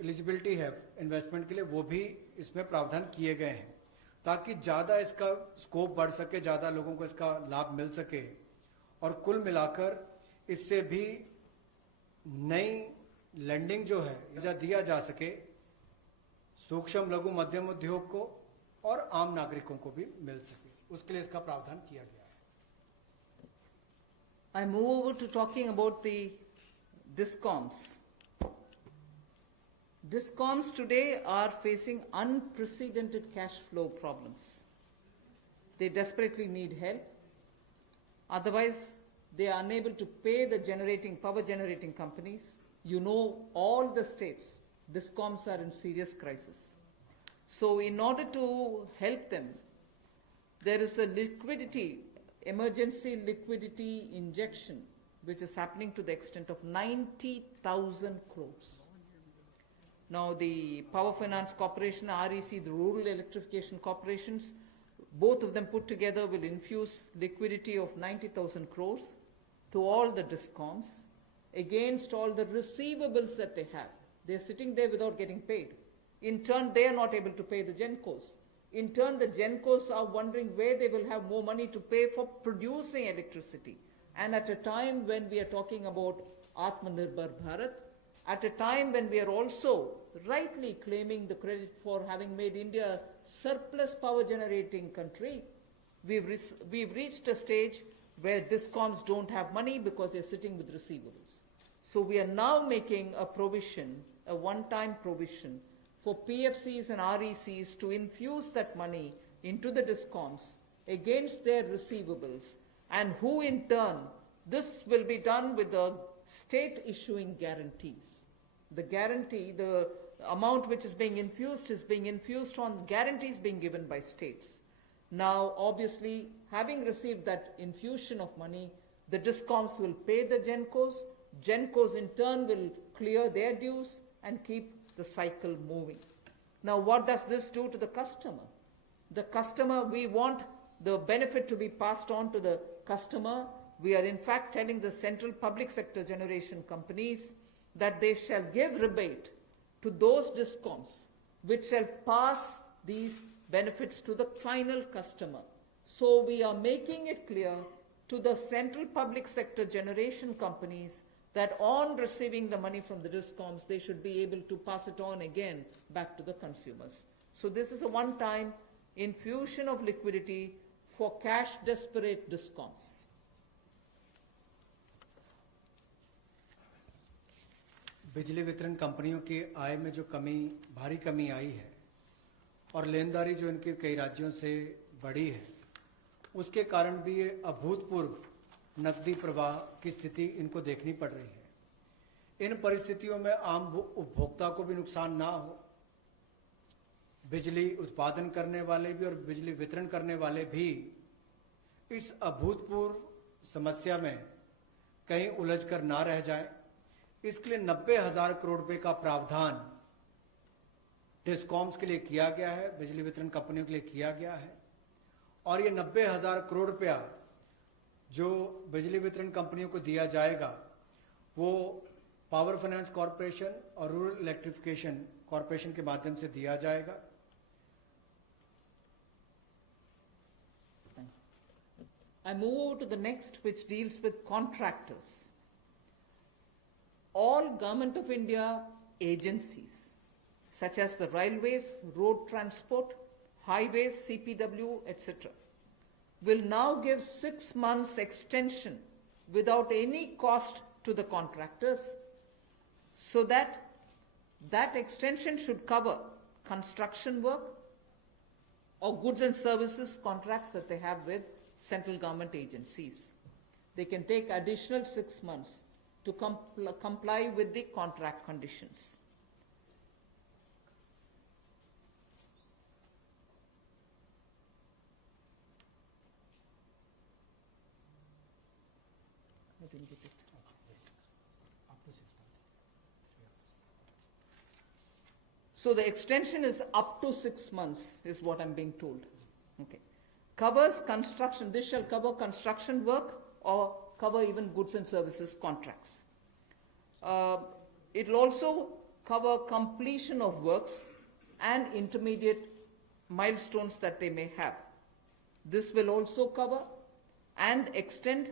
एलिजिबिलिटी है इन्वेस्टमेंट के लिए, वो भी इसमें प्रावधान किए गए हैं, ताकि ज़्यादा इसका स्कोप बढ़ सके, ज़्यादा लोगों को इसका लाभ मिल सके। और कुल मिलाकर इससे भी नई लैंडिंग जो है दिया जा सके सूक्ष्म लघु मध्यम उद्योग को और आम नागरिकों को भी मिल सके, उसके लिए इसका प्रावधान किया गया है। I move over to talking about the DISCOMs. DISCOMs today are facing unprecedented cash flow problems. They desperately need help. Otherwise, they are unable to pay the power generating companies. You know, all the states, DISCOMs are in serious crisis. So in order to help them, there is a emergency liquidity injection, which is happening to the extent of 90,000 crores. Now the Power Finance Corporation, REC, the Rural Electrification Corporations, both of them put together will infuse liquidity of 90,000 crores to all the DISCOMs against all the receivables that they have. They're sitting there without getting paid. In turn, they are not able to pay the GENCOs. In turn, the GENCOs are wondering where they will have more money to pay for producing electricity. And at a time when we are talking about Atmanirbhar Bharat, at a time when we are also rightly claiming the credit for having made India a surplus power generating country, we've reached a stage where DISCOMs don't have money because they're sitting with receivables. So we are now making a provision, a one-time provision for PFCs and RECs to infuse that money into the DISCOMs against their receivables, and who in turn, this will be done with the state issuing guarantees. The guarantee, the amount which is being infused on guarantees being given by states. Now, obviously, having received that infusion of money, the DISCOMs will pay the GENCOs. GENCOs in turn will clear their dues and keep the cycle moving. Now, what does this do to the customer? The customer, we want the benefit to be passed on to the customer. We are in fact telling the central public sector generation companies that they shall give rebate to those DISCOMs which shall pass these benefits to the final customer. So we are making it clear to the central public sector generation companies that on receiving the money from the DISCOMs, they should be able to pass it on again back to the consumers. So this is a one-time infusion of liquidity for cash-desperate DISCOMs. बिजली वितरण कंपनियों की आय में जो भारी कमी आई है और लेनदारी जो इनके कई राज्यों से बढ़ी है, उसके कारण भी ये अभूतपूर्व नकदी प्रवाह की स्थिति इनको देखनी पड़ रही है। इन परिस्थितियों में आम उपभोक्ता को भी नुकसान ना हो, बिजली उत्पादन करने वाले भी और बिजली वितरण करने वाले भी इस अभूतपूर्व समस्या में कहीं उलझकर ना रह जाए, इसके लिए 90,000 करोड़ रुपए का प्रावधान डिस्कॉम्स के लिए किया गया है, बिजली वितरण कंपनियों के लिए किया गया है। और ये 90,000 करोड़ रुपया जो बिजली वितरण कंपनियों को दिया जाएगा वो पावर फाइनेंस कॉरपोरेशन और रूरल इलेक्ट्रिफिकेशन कॉरपोरेशन के माध्यम से दिया जाएगा। I move to the next, which deals with contractors. All Government of India agencies, such as the railways, road transport, highways, CPW, etc., will now give 6 months extension without any cost to the contractors, so that extension should cover construction work or goods and services contracts that they have with central government agencies. They can take additional 6 months to comply with the contract conditions. I didn't get it. So the extension is up to 6 months, is what I'm being told. Okay. Covers construction, this shall cover construction work or cover even goods and services contracts. It will also cover completion of works and intermediate milestones that they may have. This will also cover and extend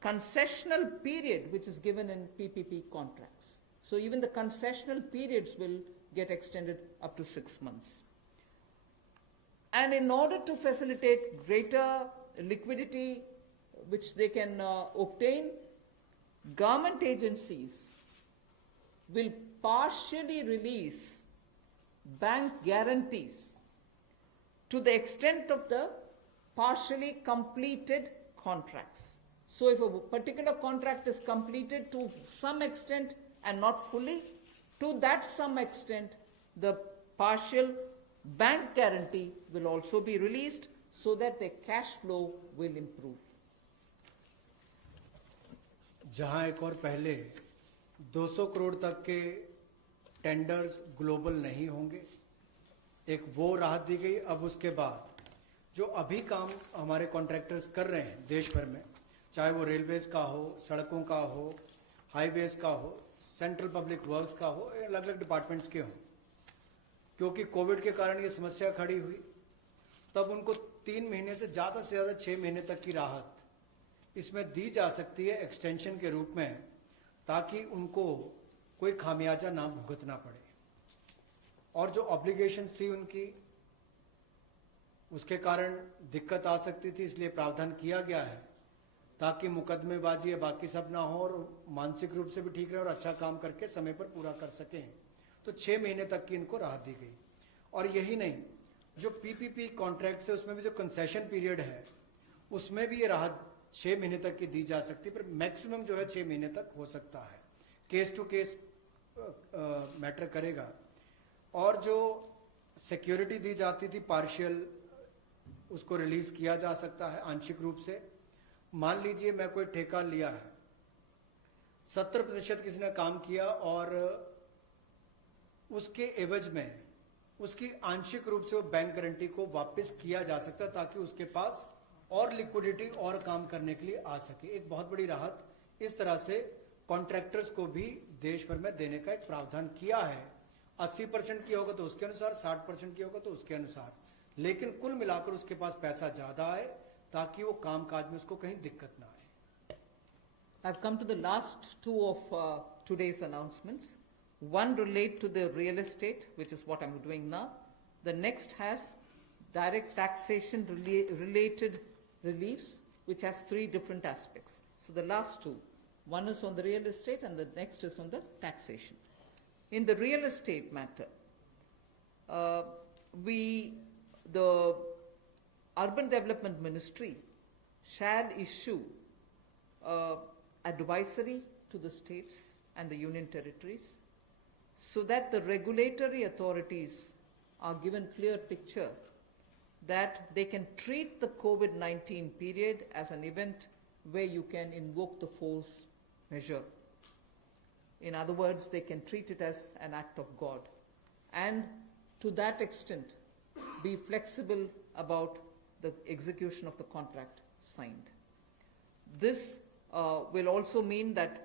concessional period which is given in PPP contracts. So even the concessional periods will get extended up to 6 months. And in order to facilitate greater liquidity which they can obtain, government agencies will partially release bank guarantees to the extent of the partially completed contracts. So if a particular contract is completed to some extent and not fully, to that some extent, the partial bank guarantee will also be released so that the cash flow will improve. जहां एक और पहले 200 करोड़ तक के tenders global नहीं होंगे, एक वो राहत दी गई। अब उसके बाद जो अभी काम हमारे कॉन्ट्रैक्टर्स कर रहे हैं देश भर में, चाहे वो रेलवेज का हो, सड़कों का हो, हाईवेज का हो, सेंट्रल पब्लिक वर्क्स का हो, अलग अलग डिपार्टमेंट्स के हों, क्योंकि कोविड के कारण ये समस्या खड़ी हुई, तब उनको 3 महीने से ज़्यादा 6 महीने तक की राहत इसमें दी जा सकती है एक्सटेंशन के रूप में, ताकि उनको कोई खामियाजा ना भुगतना पड़े। और जो ऑब्लिगेशंस थी उनकी, उसके कारण दिक्कत आ सकती थी, इसलिए प्रावधान किया गया है ताकि मुकदमेबाजी या बाकी सब ना हो और मानसिक रूप से भी ठीक रहे और अच्छा काम करके समय पर पूरा कर सकें। तो 6 महीने तक की इनको राहत दी गई। और यही नहीं, जो पीपीपी कॉन्ट्रैक्ट है उसमें भी जो कंसेशन पीरियड है उसमें भी ये राहत 6 महीने तक की दी जा सकती है, पर मैक्सिमम जो है 6 महीने तक हो सकता है। केस टू केस मैटर करेगा। और जो सिक्योरिटी दी जाती थी पार्शियल, उसको रिलीज किया जा सकता है आंशिक रूप से। मान लीजिए मैं कोई ठेका लिया है, 70% किसी ने काम किया और उसके एवज में उसकी आंशिक रूप से वो बैंक गारंटी को वापस किया जा सकता है, ताकि उसके पास और लिक्विडिटी और काम करने के लिए आ सके। एक बहुत बड़ी राहत इस तरह से कॉन्ट्रैक्टर्स को भी देश भर में देने का एक प्रावधान किया है। 80% की होगा तो उसके अनुसार, 60% की होगा तो उसके अनुसार, लेकिन कुल मिलाकर उसके पास पैसा ज्यादा आए ताकि वो काम काज में उसको कहीं दिक्कत ना आए। I've come to the last two of today's announcements. One relate to the real estate, which is what I'm doing now. The next has direct taxation related reliefs, which has 3 different aspects. So the last two, one is on the real estate and the next is on the taxation. In the real estate matter, the Urban Development Ministry shall issue advisory to the states and the union territories, so that the regulatory authorities are given clear picture that they can treat the COVID-19 period as an event where you can invoke the force measure. In other words, they can treat it as an act of God, and to that extent be flexible about the execution of the contract signed. This will also mean that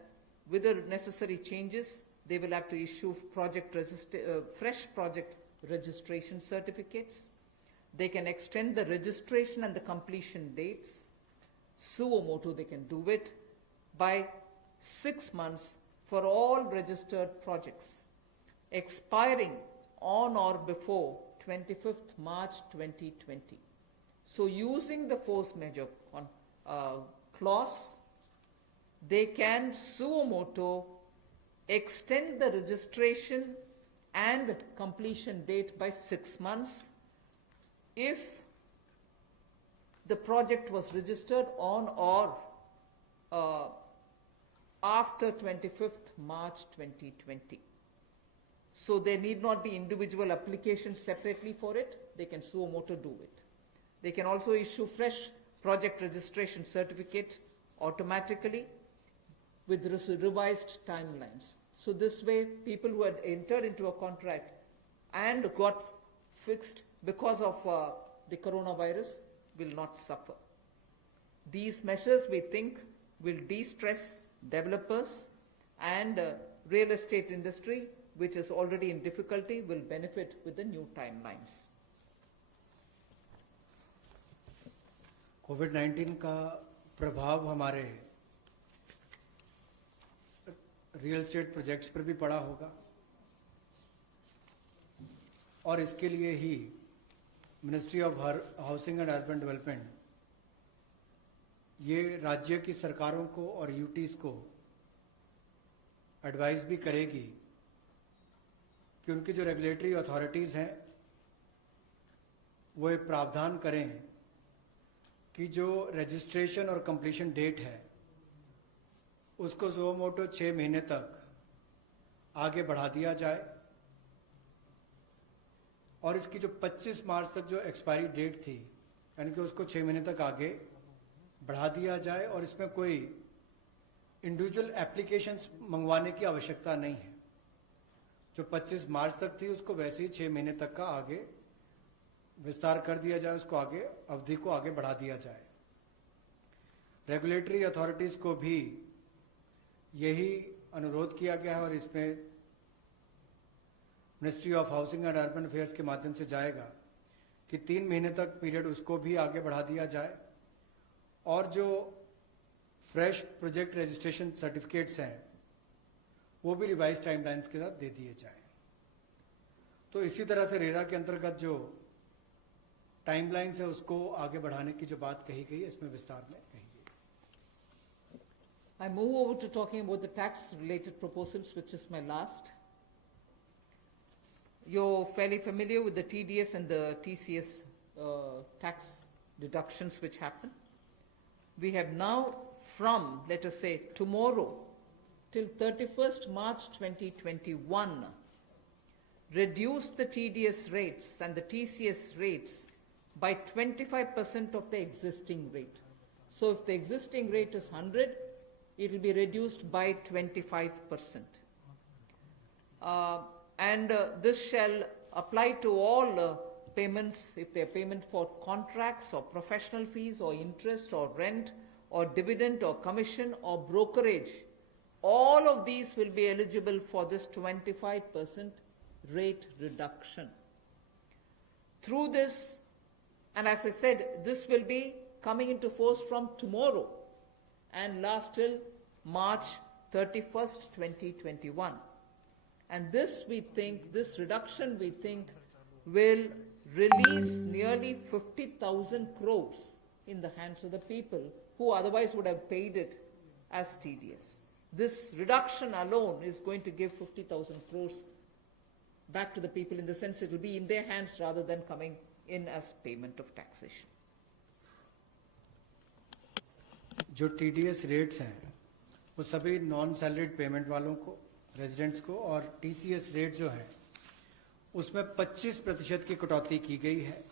with the necessary changes, they will have to issue fresh project registration certificates. They can extend the registration and the completion dates. Suo motu, they can do it by 6 months for all registered projects, expiring on or before 25th March 2020. So using the force measure clause, they can suo motu extend the registration and completion date by 6 months if the project was registered on or after 25th March 2020. So there need not be individual applications separately for it. They can suo motu do it. They can also issue fresh project registration certificate automatically with revised timelines. So this way, people who had entered into a contract and got fixed because of the coronavirus will not suffer. These measures, we think, will de-stress developers, and real estate industry, which is already in difficulty, will benefit with the new timelines. कोविड-19 का प्रभाव हमारे real estate projects पर भी पड़ा होगा, और इसके लिए ही ministry of housing and urban development ये राज्य की सरकारों को और यूटीज को एडवाइस भी करेगी कि उनकी जो रेगुलेटरी अथॉरिटीज़ हैं वो एक प्रावधान करें कि जो रजिस्ट्रेशन और कंप्लीशन डेट है उसको सुओ मोटो 6 महीने तक आगे बढ़ा दिया जाए, और इसकी जो 25 मार्च तक जो एक्सपायरी डेट थी यानी कि उसको 6 महीने तक आगे बढ़ा दिया जाए, और इसमें कोई इंडिविजुअल एप्लीकेशंस मंगवाने की आवश्यकता नहीं है। जो 25 मार्च तक थी उसको वैसे ही 6 महीने तक का आगे विस्तार कर दिया जाए, उसको आगे अवधि को आगे बढ़ा दिया जाए। रेगुलेटरी अथॉरिटीज़ को भी यही अनुरोध किया गया है, और इसमें ministry of housing and urban affairs के माध्यम से जाएगा कि 3 महीने तक पीरियड उसको भी आगे बढ़ा दिया जाए, और जो फ्रेश प्रोजेक्ट रजिस्ट्रेशन सर्टिफिकेट्स हैं वो भी रिवाइज टाइमलाइंस के साथ दे दिए जाए। तो इसी तरह से रेरा के अंतर्गत जो टाइमलाइंस है उसको आगे बढ़ाने की जो बात कही गई है इसमें विस्तार में कही गई। I move over to talking about the tax-related proposals, which is my last. You're fairly familiar with the TDS and the TCS tax deductions which happen. We have now, from, let us say, tomorrow till 31st March 2021, reduced the TDS rates and the TCS rates by 25% of the existing rate. So if the existing rate is 100, it will be reduced by 25%. This shall apply to all payments, if they are payment for contracts or professional fees or interest or rent or dividend or commission or brokerage. All of these will be eligible for this 25% rate reduction. Through this, and as I said, this will be coming into force from tomorrow and last till March 31st, 2021. And this, we think, this reduction, we think, will release nearly 50,000 crores in the hands of the people who otherwise would have paid it as TDS. This reduction alone is going to give 50,000 crores back to the people, in the sense it will be in their hands rather than coming in as payment of taxation. जो TDS rates हैं वो सभी non salaried payment वालों को, residents को, और TCS rate जो है उसमें 25% की कटौती की गई है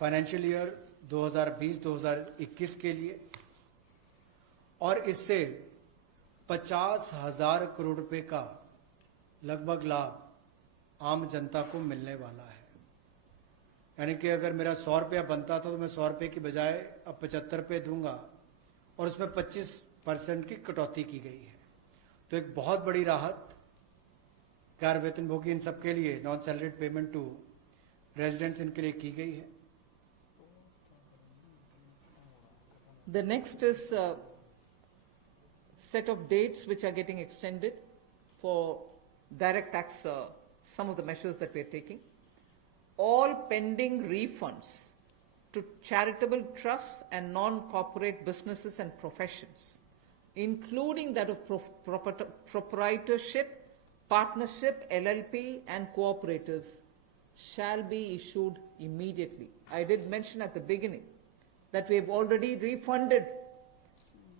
फाइनेंशियल ईयर 2020-2021 के लिए, और इससे 50,000 करोड़ रुपए का लगभग लाभ आम जनता को मिलने वाला है। यानी कि अगर मेरा 100 रुपया बनता था तो मैं 100 रुपये की बजाय अब 75 रुपये दूंगा, और उसमें 25% की कटौती की गई है। तो एक बहुत बड़ी राहत गैर वेतनभोगी इन सबके लिए, non salaried payment to residents, इनके लिए की गई है। The next is set of dates which are getting extended for direct tax, some of the measures that we are taking. All pending refunds to charitable trusts and non-corporate businesses and professions, including that of proprietorship, partnership, LLP and cooperatives, shall be issued immediately. I did mention at the beginning that we have already refunded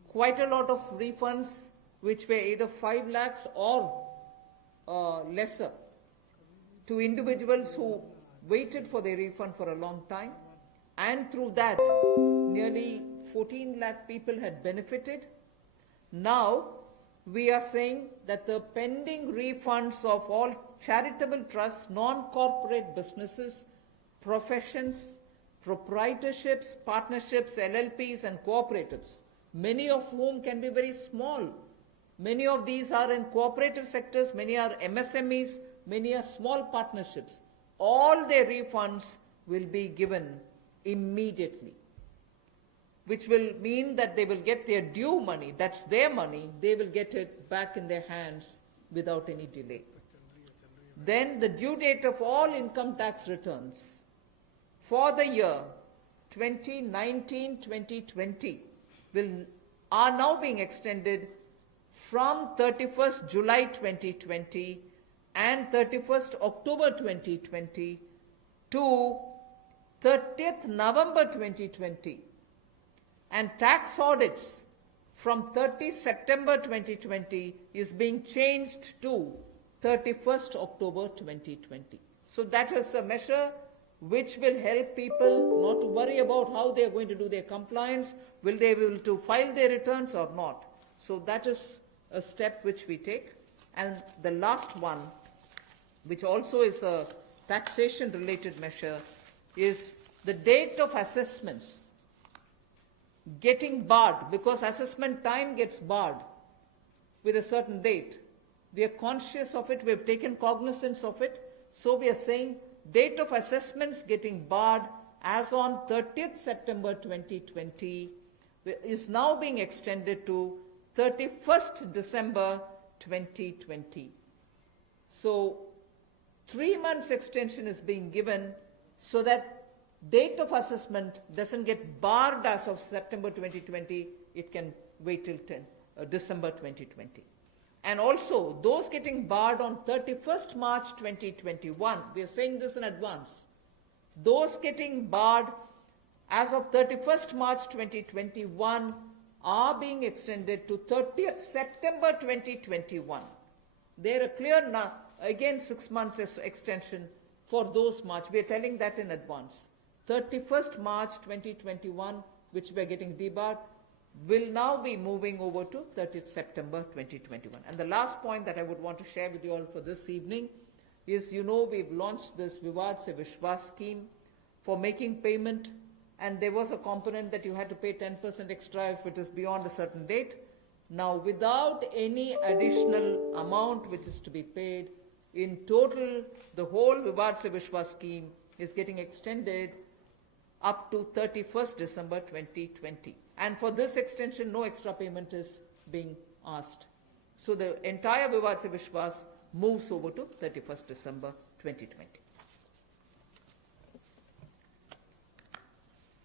quite a lot of refunds which were either 5 lakhs or lesser to individuals who waited for their refund for a long time, and through that nearly 14 lakh people had benefited. Now we are saying that the pending refunds of all charitable trusts, non-corporate businesses, professions, proprietorships, partnerships, LLPs and cooperatives, many of whom can be very small. Many of these are in cooperative sectors, many are MSMEs, many are small partnerships. All their refunds will be given immediately, which will mean that they will get their due money, that's their money, they will get it back in their hands without any delay. Then the due date of all income tax returns for the year 2019-2020 are now being extended from 31st July 2020 and 31st October 2020 to 30th November 2020, and tax audits from 30 September 2020 is being changed to 31st October 2020. So that is a measure which will help people not to worry about how they are going to do their compliance, will they be able to file their returns or not. So that is a step which we take. And the last one, which also is a taxation related measure, is the date of assessments getting barred, because assessment time gets barred with a certain date. We are conscious of it, we have taken cognizance of it, so we are saying date of assessments getting barred as on 30th September 2020 is now being extended to 31st December 2020. So 3 months extension is being given so that date of assessment doesn't get barred as of September 2020, it can wait till December 2020. And also, those getting barred on 31st March 2021, we are saying this in advance, those getting barred as of 31st March 2021 are being extended to 30th September 2021. There are clear now, again 6 months extension for those March. We are telling that in advance. 31st March 2021, which we are getting debarred, will now be moving over to 30th September 2021. And the last point that I would want to share with you all for this evening is, you know, we've launched this Vivad Se Vishwas scheme for making payment, and there was a component that you had to pay 10% extra if it is beyond a certain date. Now, without any additional amount which is to be paid, in total, the whole Vivad Se Vishwas scheme is getting extended up to 31st December 2020. And for this extension, no extra payment is being asked. So the entire Vivad Se Vishwas moves over to 31st December 2020.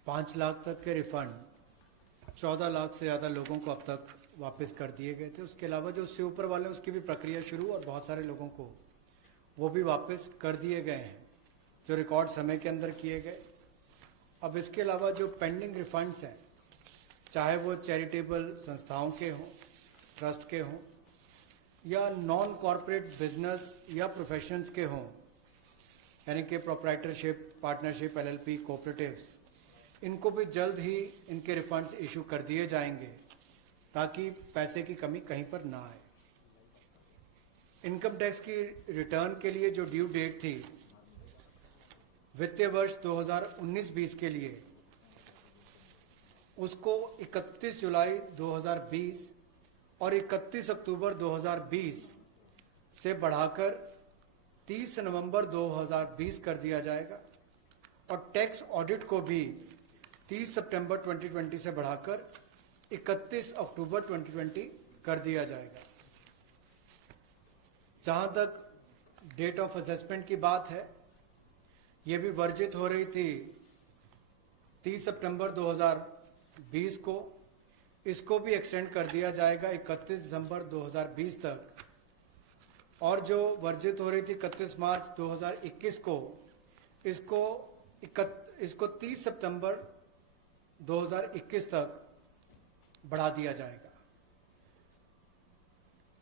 5 lakh तक के refund 14 lakh से ज़्यादा लोगों को अब तक वापस कर दिए गए थे। उसके अलावा जो उससे ऊपर वाले उसकी भी प्रक्रिया शुरू, और बहुत सारे लोगों को वो भी वापस कर दिए गए हैं जो रिकॉर्ड समय के अंदर किए गए। अब इसके अलावा जो पेंडिंग रिफंड्स हैं चाहे वो चैरिटेबल संस्थाओं के हों, ट्रस्ट के हों, या नॉन कॉरपोरेट बिजनेस या प्रोफेशंस के हों, यानी कि प्रोप्राइटरशिप, पार्टनरशिप, एलएलपी, कोऑपरेटिव्स, इनको भी जल्द ही इनके रिफंड्स इशू कर दिए जाएंगे ताकि पैसे की कमी कहीं पर ना आए। इनकम टैक्स की रिटर्न के लिए जो ड्यू डेट थी वित्तीय वर्ष 2019-20 के लिए, उसको 31 जुलाई 2020 और 31 अक्टूबर 2020 से बढ़ाकर 30 नवंबर 2020 कर दिया जाएगा और टैक्स ऑडिट को भी 30 सितंबर 2020 से बढ़ाकर 31 अक्टूबर 2020 कर दिया जाएगा। जहां तक डेट ऑफ असेसमेंट की बात है, यह भी वर्जित हो रही थी 30 सितंबर 2020 को, इसको भी एक्सटेंड कर दिया जाएगा 31 दिसंबर 2020 तक, और जो वर्जित हो रही थी 31 मार्च 2021 को, इसको 30 सितंबर 2021 तक बढ़ा दिया जाएगा।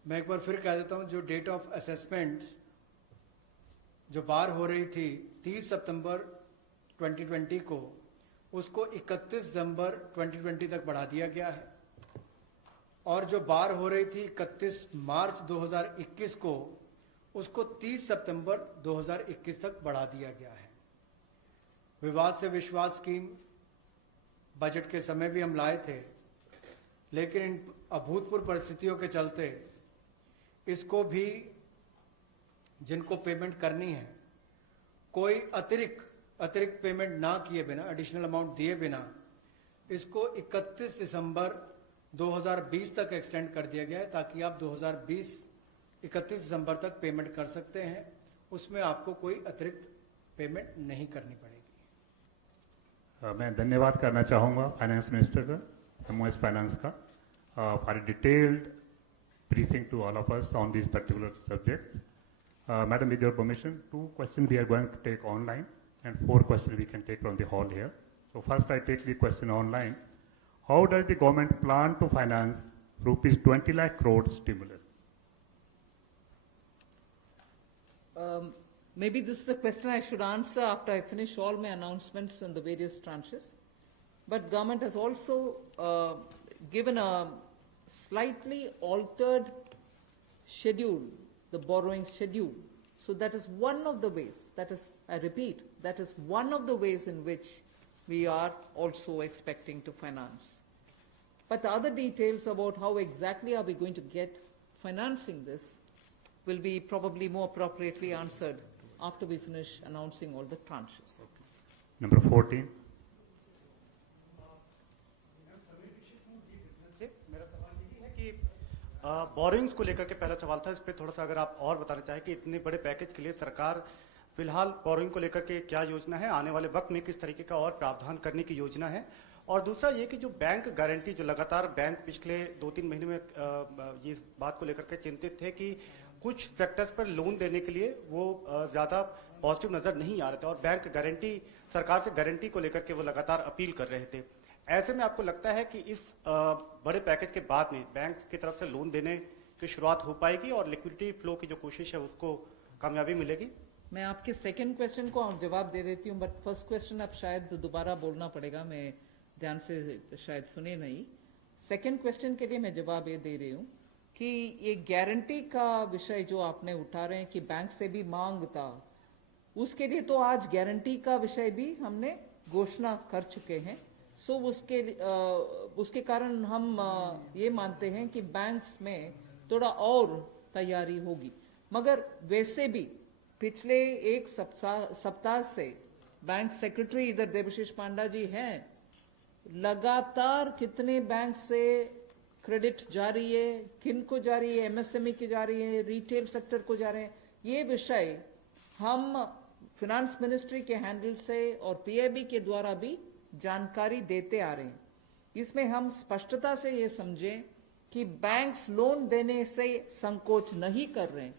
मैं एक बार फिर कह देता हूं, जो डेट ऑफ असेसमेंट्स जो बार हो रही थी 30 सितंबर 2020 को, उसको 31 दिसंबर 2020 तक बढ़ा दिया गया है, और जो बार हो रही थी 31 मार्च 2021 को, उसको 30 सितंबर 2021 तक बढ़ा दिया गया है। विवाद से विश्वास स्कीम बजट के समय भी हम लाए थे, लेकिन इन अभूतपूर्व परिस्थितियों के चलते इसको भी, जिनको पेमेंट करनी है, कोई अतिरिक्त पेमेंट ना किए बिना, एडिशनल अमाउंट दिए बिना, इसको 31 दिसंबर 2020 तक एक्सटेंड कर दिया गया है, ताकि आप 2020 31 दिसंबर तक पेमेंट कर सकते हैं। उसमें आपको कोई अतिरिक्त पेमेंट नहीं करनी पड़ेगी। मैं धन्यवाद करना चाहूँगा फाइनेंस मिनिस्टर का, एमओएस फाइनेंस का, for a detailed briefing to all of us on these particular subjects. Madam, with your permission, 2 questions we are going to take online and 4 questions we can take from the hall here. So first I take the question online. How does the government plan to finance rupees 20 lakh crore stimulus? Maybe this is a question I should answer after I finish all my announcements on the various tranches. But government has also given a slightly altered schedule, the borrowing schedule. So that is one of the ways, that is, I repeat, that is one of the ways in which we are also expecting to finance. But the other details about how exactly are we going to get financing this will be probably more appropriately answered after we finish announcing all the tranches. Number 14. मेरा सवाल यही है कि borings को लेकर के पहला सवाल था, इस पे थोड़ा सा अगर आप और बताना चाहें कि इतने बड़े पैकेज के लिए सरकार फिलहाल बोरिंग को लेकर के क्या योजना है, आने वाले वक्त में किस तरीके का और प्रावधान करने की योजना है, और दूसरा ये कि जो बैंक गारंटी, जो लगातार बैंक पिछले 2-3 महीने में ये बात को लेकर के चिंतित थे कि कुछ सेक्टर्स पर लोन देने के लिए वो ज्यादा पॉजिटिव नजर नहीं आ रहे थे, और बैंक गारंटी, सरकार से गारंटी को लेकर के वो लगातार अपील कर रहे थे। ऐसे में आपको लगता है कि इस बड़े पैकेज के बाद में बैंक की तरफ से लोन देने की शुरुआत हो पाएगी और लिक्विडिटी फ्लो की जो कोशिश है उसको कामयाबी मिलेगी? मैं आपके सेकंड क्वेश्चन को जवाब दे देती हूँ, बट फर्स्ट क्वेश्चन अब शायद दोबारा बोलना पड़ेगा, मैं ध्यान से शायद सुने नहीं। सेकंड क्वेश्चन के लिए मैं जवाब ये दे रही हूँ कि ये गारंटी का विषय जो आपने उठा रहे हैं कि बैंक से भी मांग था, उसके लिए तो आज गारंटी का विषय भी हमने घोषणा कर चुके हैं। सो उसके कारण हम ये मानते हैं कि बैंक्स में थोड़ा और तैयारी होगी, मगर वैसे भी पिछले एक सप्ताह से बैंक सेक्रेटरी इधर देवशीष पांडा जी हैं, लगातार कितने बैंक से क्रेडिट जा रही है, किन को जा रही है, एमएसएमई की जा रही है, रिटेल सेक्टर को जा रहे हैं, ये विषय हम फिनेंस मिनिस्ट्री के हैंडल से और पीआईबी के द्वारा भी जानकारी देते आ रहे हैं। इसमें हम स्पष्टता से ये समझें कि बैंक्स लोन देने से संकोच नहीं कर रहे हैं।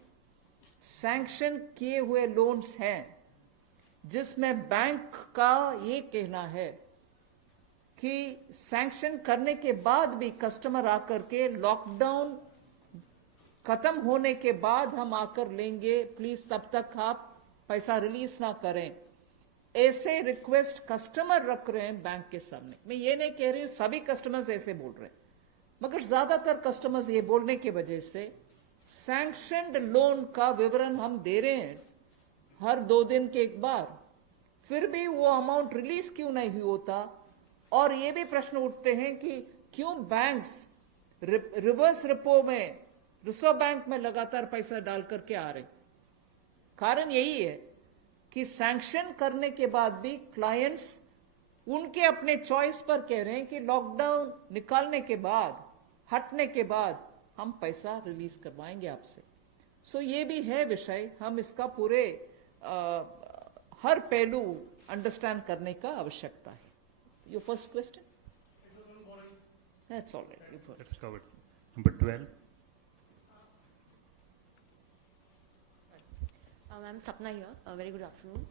सैंक्शन किए हुए लोन्स हैं जिसमें बैंक का ये कहना है कि सैंक्शन करने के बाद भी कस्टमर आकर के लॉकडाउन खत्म होने के बाद हम आकर लेंगे, प्लीज तब तक आप पैसा रिलीज ना करें, ऐसे रिक्वेस्ट कस्टमर रख रहे हैं बैंक के सामने। मैं ये नहीं कह रही हूं सभी कस्टमर्स ऐसे बोल रहे हैं, मगर ज्यादातर कस्टमर्स ये बोलने की वजह से सैंक्शनड लोन का विवरण हम दे रहे हैं हर 2 दिन के एक बार, फिर भी वो अमाउंट रिलीज क्यों नहीं होता। और ये भी प्रश्न उठते हैं कि क्यों बैंक्स रिवर्स रिपो में, रिजर्व बैंक में लगातार पैसा डाल करके आ रहे। कारण यही है कि सैंक्शन करने के बाद भी क्लाइंट्स उनके अपने चॉइस पर कह रहे हैं कि लॉकडाउन निकालने के बाद, हटने के बाद हम पैसा रिलीज करवाएंगे आपसे। सो ये भी है विषय, हम इसका पूरे हर पहलू अंडरस्टैंड करने का आवश्यकता है। Your first question, that's alright, you've heard. That's covered. Number 12. I'm Sapna here. Very good afternoon.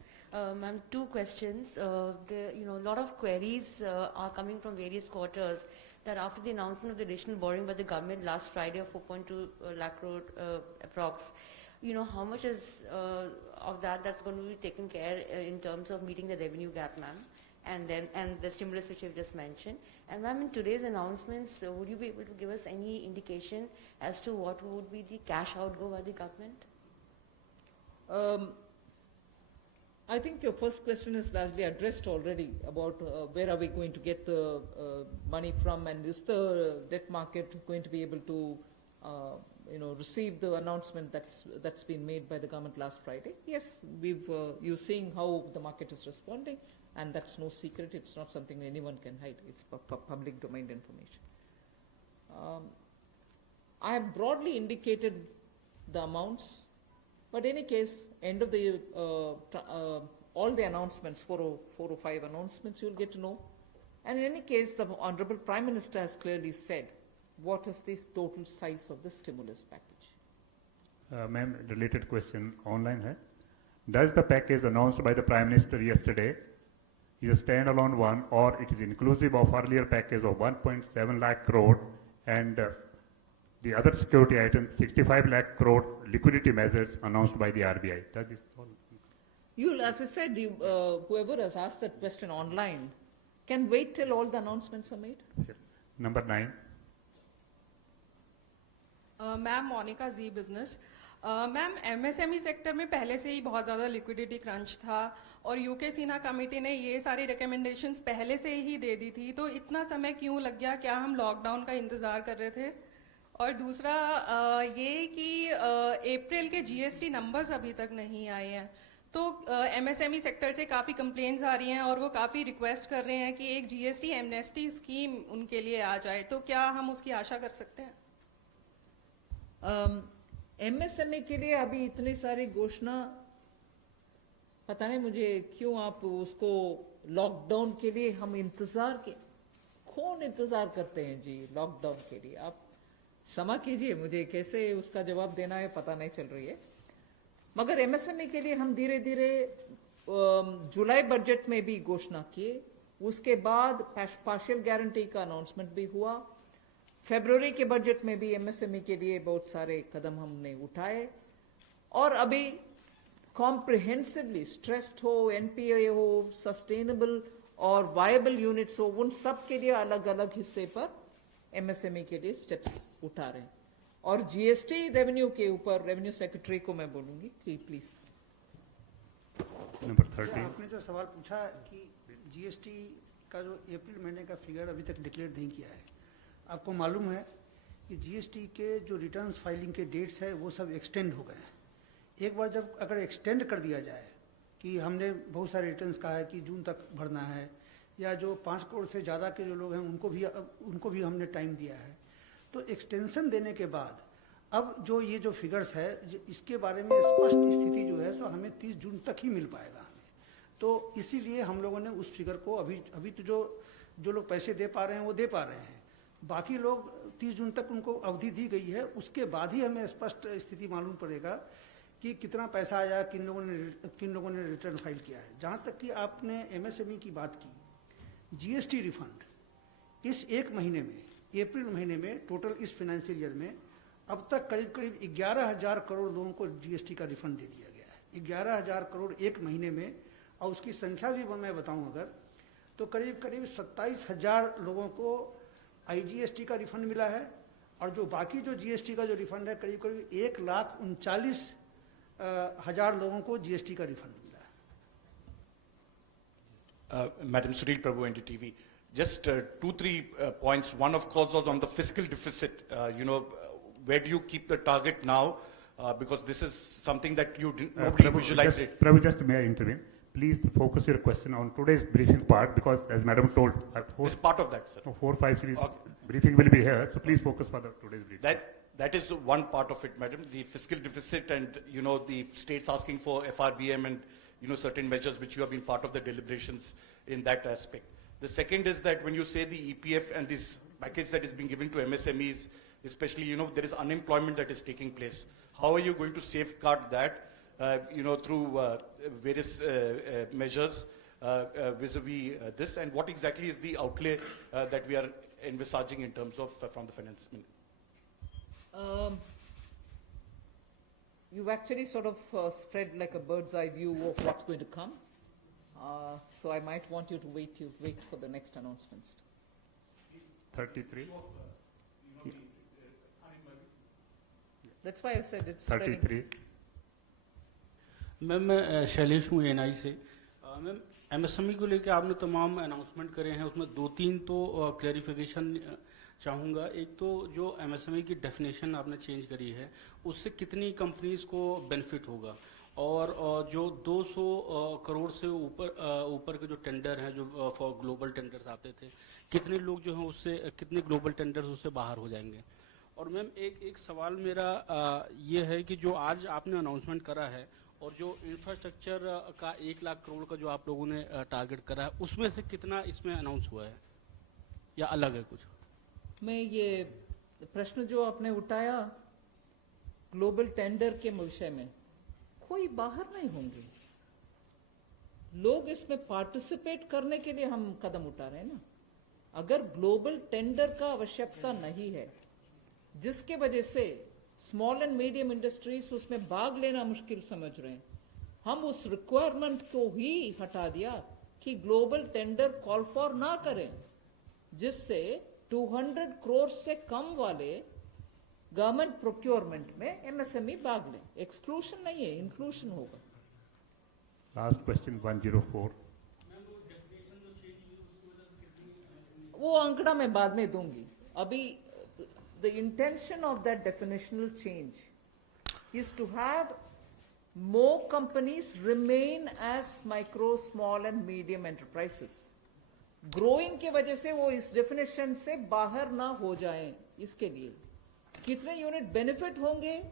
Ma'am, 2 questions. A lot of queries are coming from various quarters that after the announcement of the additional borrowing by the government last Friday of 4.2 lakh crore approx, how much is of that's going to be taken care in terms of meeting the revenue gap, ma'am, and the stimulus which you've just mentioned. And ma'am, in today's announcements, would you be able to give us any indication as to what would be the cash outgo by the government? I think your first question is largely addressed already about where are we going to get the money from, and is the debt market going to be able to receive the announcement that's been made by the government last Friday. Yes, you're seeing how the market is responding, and that's no secret. It's not something anyone can hide. It's public domain information. I have broadly indicated the amounts. But in any case, end of the all the announcements, 4 or 5 announcements, you'll get to know. And in any case, the Honorable Prime Minister has clearly said what is the total size of the stimulus package. Ma'am, related question online hai. Does the package announced by the Prime Minister yesterday is a standalone one, or it is inclusive of earlier package of 1.7 lakh crore and the other security item, 65 lakh crore liquidity measures announced by the RBI? Does this all? As I said, whoever has asked that question online can wait till all the announcements are made. Sure. Number 9. Ma'am, Monika ji business. Ma'am, MSME sector में पहले से ही बहुत ज़्यादा liquidity crunch था और UK Sinha committee ने ये सारी रिकमेंडेशंस पहले से ही दे दी थी, तो इतना समय क्यों लग गया? क्या हम लॉकडाउन का इंतज़ार कर रहे थे? और दूसरा ये कि अप्रैल के जीएसटी नंबर्स अभी तक नहीं आए हैं, तो एमएसएमई सेक्टर से काफ़ी कंप्लेंट्स आ रही हैं और वो काफ़ी रिक्वेस्ट कर रहे हैं कि एक जीएसटी एमनेस्टी स्कीम उनके लिए आ जाए, तो क्या हम उसकी आशा कर सकते हैं? एमएसएमई के लिए अभी इतनी सारी घोषणा, पता नहीं मुझे क्यों आप उसको लॉकडाउन के लिए हम कौन इंतजार करते हैं जी लॉकडाउन के लिए? आप क्षमा कीजिए, मुझे कैसे उसका जवाब देना है पता नहीं चल रही है। मगर एमएसएमई के लिए हम धीरे धीरे जुलाई बजट में भी घोषणा किए, उसके बाद पार्शियल गारंटी का अनाउंसमेंट भी हुआ, फरवरी के बजट में भी एमएसएमई के लिए बहुत सारे कदम हमने उठाए, और अभी कॉम्प्रिहेंसिवली स्ट्रेस्ड हो, एनपीए हो, सस्टेनेबल और वायबल यूनिट्स हो, उन सब के लिए अलग अलग हिस्से पर एमएसएमई के लिए स्टेप्स उठा रहे हैं। और जीएसटी रेवेन्यू के ऊपर रेवेन्यू सेक्रेटरी को मैं बोलूंगी कि प्लीज। नंबर 13। आपने जो सवाल पूछा कि जीएसटी का जो अप्रैल महीने का फिगर अभी तक डिक्लेयर नहीं किया है, आपको मालूम है कि जीएसटी के जो रिटर्न्स फाइलिंग के डेट्स है वो सब एक्सटेंड हो गए हैं। एक बार जब अगर एक्सटेंड कर दिया जाए कि हमने बहुत सारे रिटर्न्स कहा है कि जून तक भरना है, या जो 5 करोड़ से ज़्यादा के जो लोग हैं उनको भी हमने टाइम दिया है, तो एक्सटेंशन देने के बाद अब जो ये जो फिगर्स है इसके बारे में स्पष्ट स्थिति जो है सो हमें 30 जून तक ही मिल पाएगा हमें। तो इसीलिए हम लोगों ने उस फिगर को अभी तो जो लोग पैसे दे पा रहे हैं वो दे पा रहे हैं, बाकी लोग 30 जून तक उनको अवधि दी गई है, उसके बाद ही हमें स्पष्ट स्थिति मालूम पड़ेगा कि कितना पैसा आया, किन लोगों ने रिटर्न फाइल किया है। जहाँ तक कि आपने एमएसएमई की बात की, जीएसटी रिफंड इस एक महीने में, अप्रैल महीने में टोटल इस फाइनेंशियल ईयर में अब तक करीब करीब 11,000 करोड़ लोगों को जीएसटी का रिफंड दे दिया गया है। 11,000 करोड़ एक महीने में, और उसकी संख्या भी मैं बताऊं अगर, तो करीब करीब 27,000 लोगों को आईजीएसटी का रिफंड मिला है, और जो बाकी जो जीएसटी का जो रिफंड है करीब करीब 1,39,000 लोगों को जीएसटी का रिफंड मिला है। Madam Sunil Prabhu, NDTV. Just 2-3 points. One, of course, was on the fiscal deficit. Where do you keep the target now? Because this is something that nobody visualized it. Prabhu, just may I intervene? Please focus your question on today's briefing part, because as Madam told, It's part of that, sir. 4-5 series Okay. briefing will be here, so please focus for the today's briefing. That is one part of it, madam. The fiscal deficit and, the states asking for FRBM and, certain measures which you have been part of the deliberations in that aspect. The second is that when you say the EPF and this package that is being given to MSMEs, especially, there is unemployment that is taking place. How are you going to safeguard that, through various measures vis-a-vis this? And what exactly is the outlay that we are envisaging in terms of from the finance ministry? You've actually sort of spread like a bird's eye view of what's going to come. So I might want you to wait for the next announcements. 33, That's why I said it's spreading. 33. Ma'am मैं शैलेश हूँ NI से। Ma'am MSME को लेकर आपने तमाम announcement करे हैं, उसमें 2-3 तो क्लैरिफिकेशन चाहूँगा। एक तो जो एमएसएमई की डेफिनेशन आपने चेंज करी है, उससे कितनी कंपनीज को बेनिफिट होगा, और जो 200 करोड़ से ऊपर के जो टेंडर हैं, जो फॉर ग्लोबल टेंडर्स आते थे, कितने लोग जो हैं उससे, कितने ग्लोबल टेंडर्स उससे बाहर हो जाएंगे। और मैम एक सवाल मेरा ये है कि जो आज आपने अनाउंसमेंट करा है और जो इंफ्रास्ट्रक्चर का 1 लाख करोड़ का जो आप लोगों ने टारगेट करा है, उसमें से कितना इसमें अनाउंस हुआ है या अलग है कुछ? मैं ये प्रश्न जो आपने उठाया ग्लोबल टेंडर के विषय में, कोई बाहर नहीं होंगे लोग, इसमें पार्टिसिपेट करने के लिए हम कदम उठा रहे हैं ना। अगर ग्लोबल टेंडर का आवश्यकता नहीं है, जिसके वजह से स्मॉल एंड मीडियम इंडस्ट्रीज उसमें भाग लेना मुश्किल समझ रहे हैं, हम उस रिक्वायरमेंट को ही हटा दिया कि ग्लोबल टेंडर कॉल फॉर ना करें, जिससे 200 करोड़ से कम वाले गवर्नमेंट प्रोक्योरमेंट में एमएसएमई भाग लें। एक्सक्लूशन नहीं है, इंक्लूशन होगा। Last question 104. वो आंकड़ा मैं बाद में दूंगी। अभी the intention of that definitional change is to have more companies remain as micro, small and medium enterprises. Growing के वजह से वो इस definition से बाहर ना हो जाएं, इसके लिए कितने यूनिट बेनिफिट होंगे,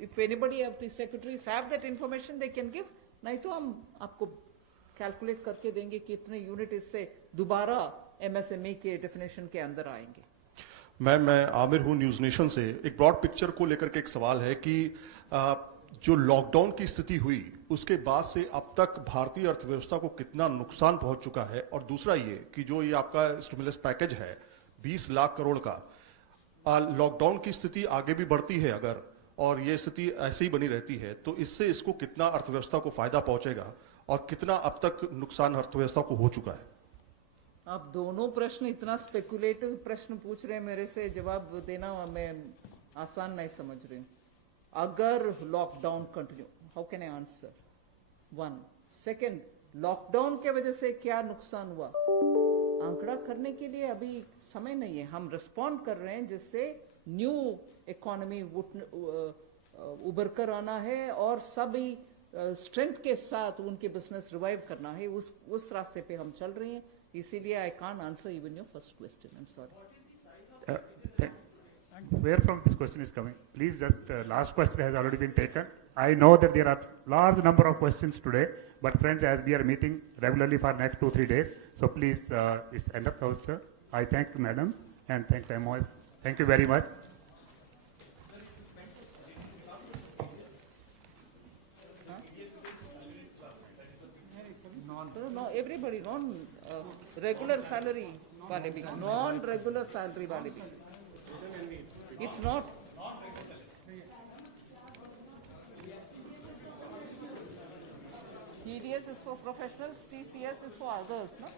if anybody of the secretaries have that information they can give, नहीं तो हम आपको कैलकुलेट करके देंगे कि कितने यूनिट इससे दोबारा एमएसएमई के डेफिनेशन के अंदर आएंगे। मैं आमिर हूं न्यूज नेशन से। एक ब्रॉड पिक्चर को लेकर के एक सवाल है कि जो लॉकडाउन की स्थिति हुई उसके बाद से अब तक भारतीय अर्थव्यवस्था को कितना नुकसान पहुंच चुका है, और दूसरा ये कि जो ये आपका स्टिमुलस पैकेज है 20 लाख करोड़ का, लॉकडाउन की स्थिति आगे भी बढ़ती है अगर, और ये स्थिति ऐसे ही बनी रहती है, तो इससे इसको कितना अर्थव्यवस्था को फायदा पहुंचेगा और कितना अब तक नुकसान अर्थव्यवस्था को हो चुका है? आप दोनों प्रश्न इतना स्पेकुलेटिव प्रश्न पूछ रहे हैं मेरे से, जवाब देना मैं आसान नहीं समझ रही हूँ। अगर lockdown continue, how can I answer? 1 second, lockdown के वजह से क्या नुकसान हुआ, आंकड़ा करने के लिए अभी समय नहीं है। हम रिस्पॉन्ड कर रहे हैं जिससे न्यू इकोनॉमी उभर कर आना है और सभी स्ट्रेंथ के साथ उनके बिजनेस रिवाइव करना है, उस रास्ते पे हम चल रहे हैं। इसीलिए I can't answer even your first question. I'm sorry. Where from this question is coming? Please, just last question has already been taken. I know that there are large number of questions today, but friends, as we are meeting regularly for next 2-3 days, so please, it's end of house, sir. I thank you, madam, and thank MOS. Thank you very much. No, everybody, regular salary. वाले भी, non-regular salary वाले भी. It's not. TDS is for professionals, TCS is for others, no?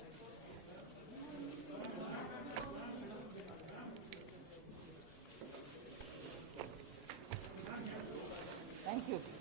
Thank you.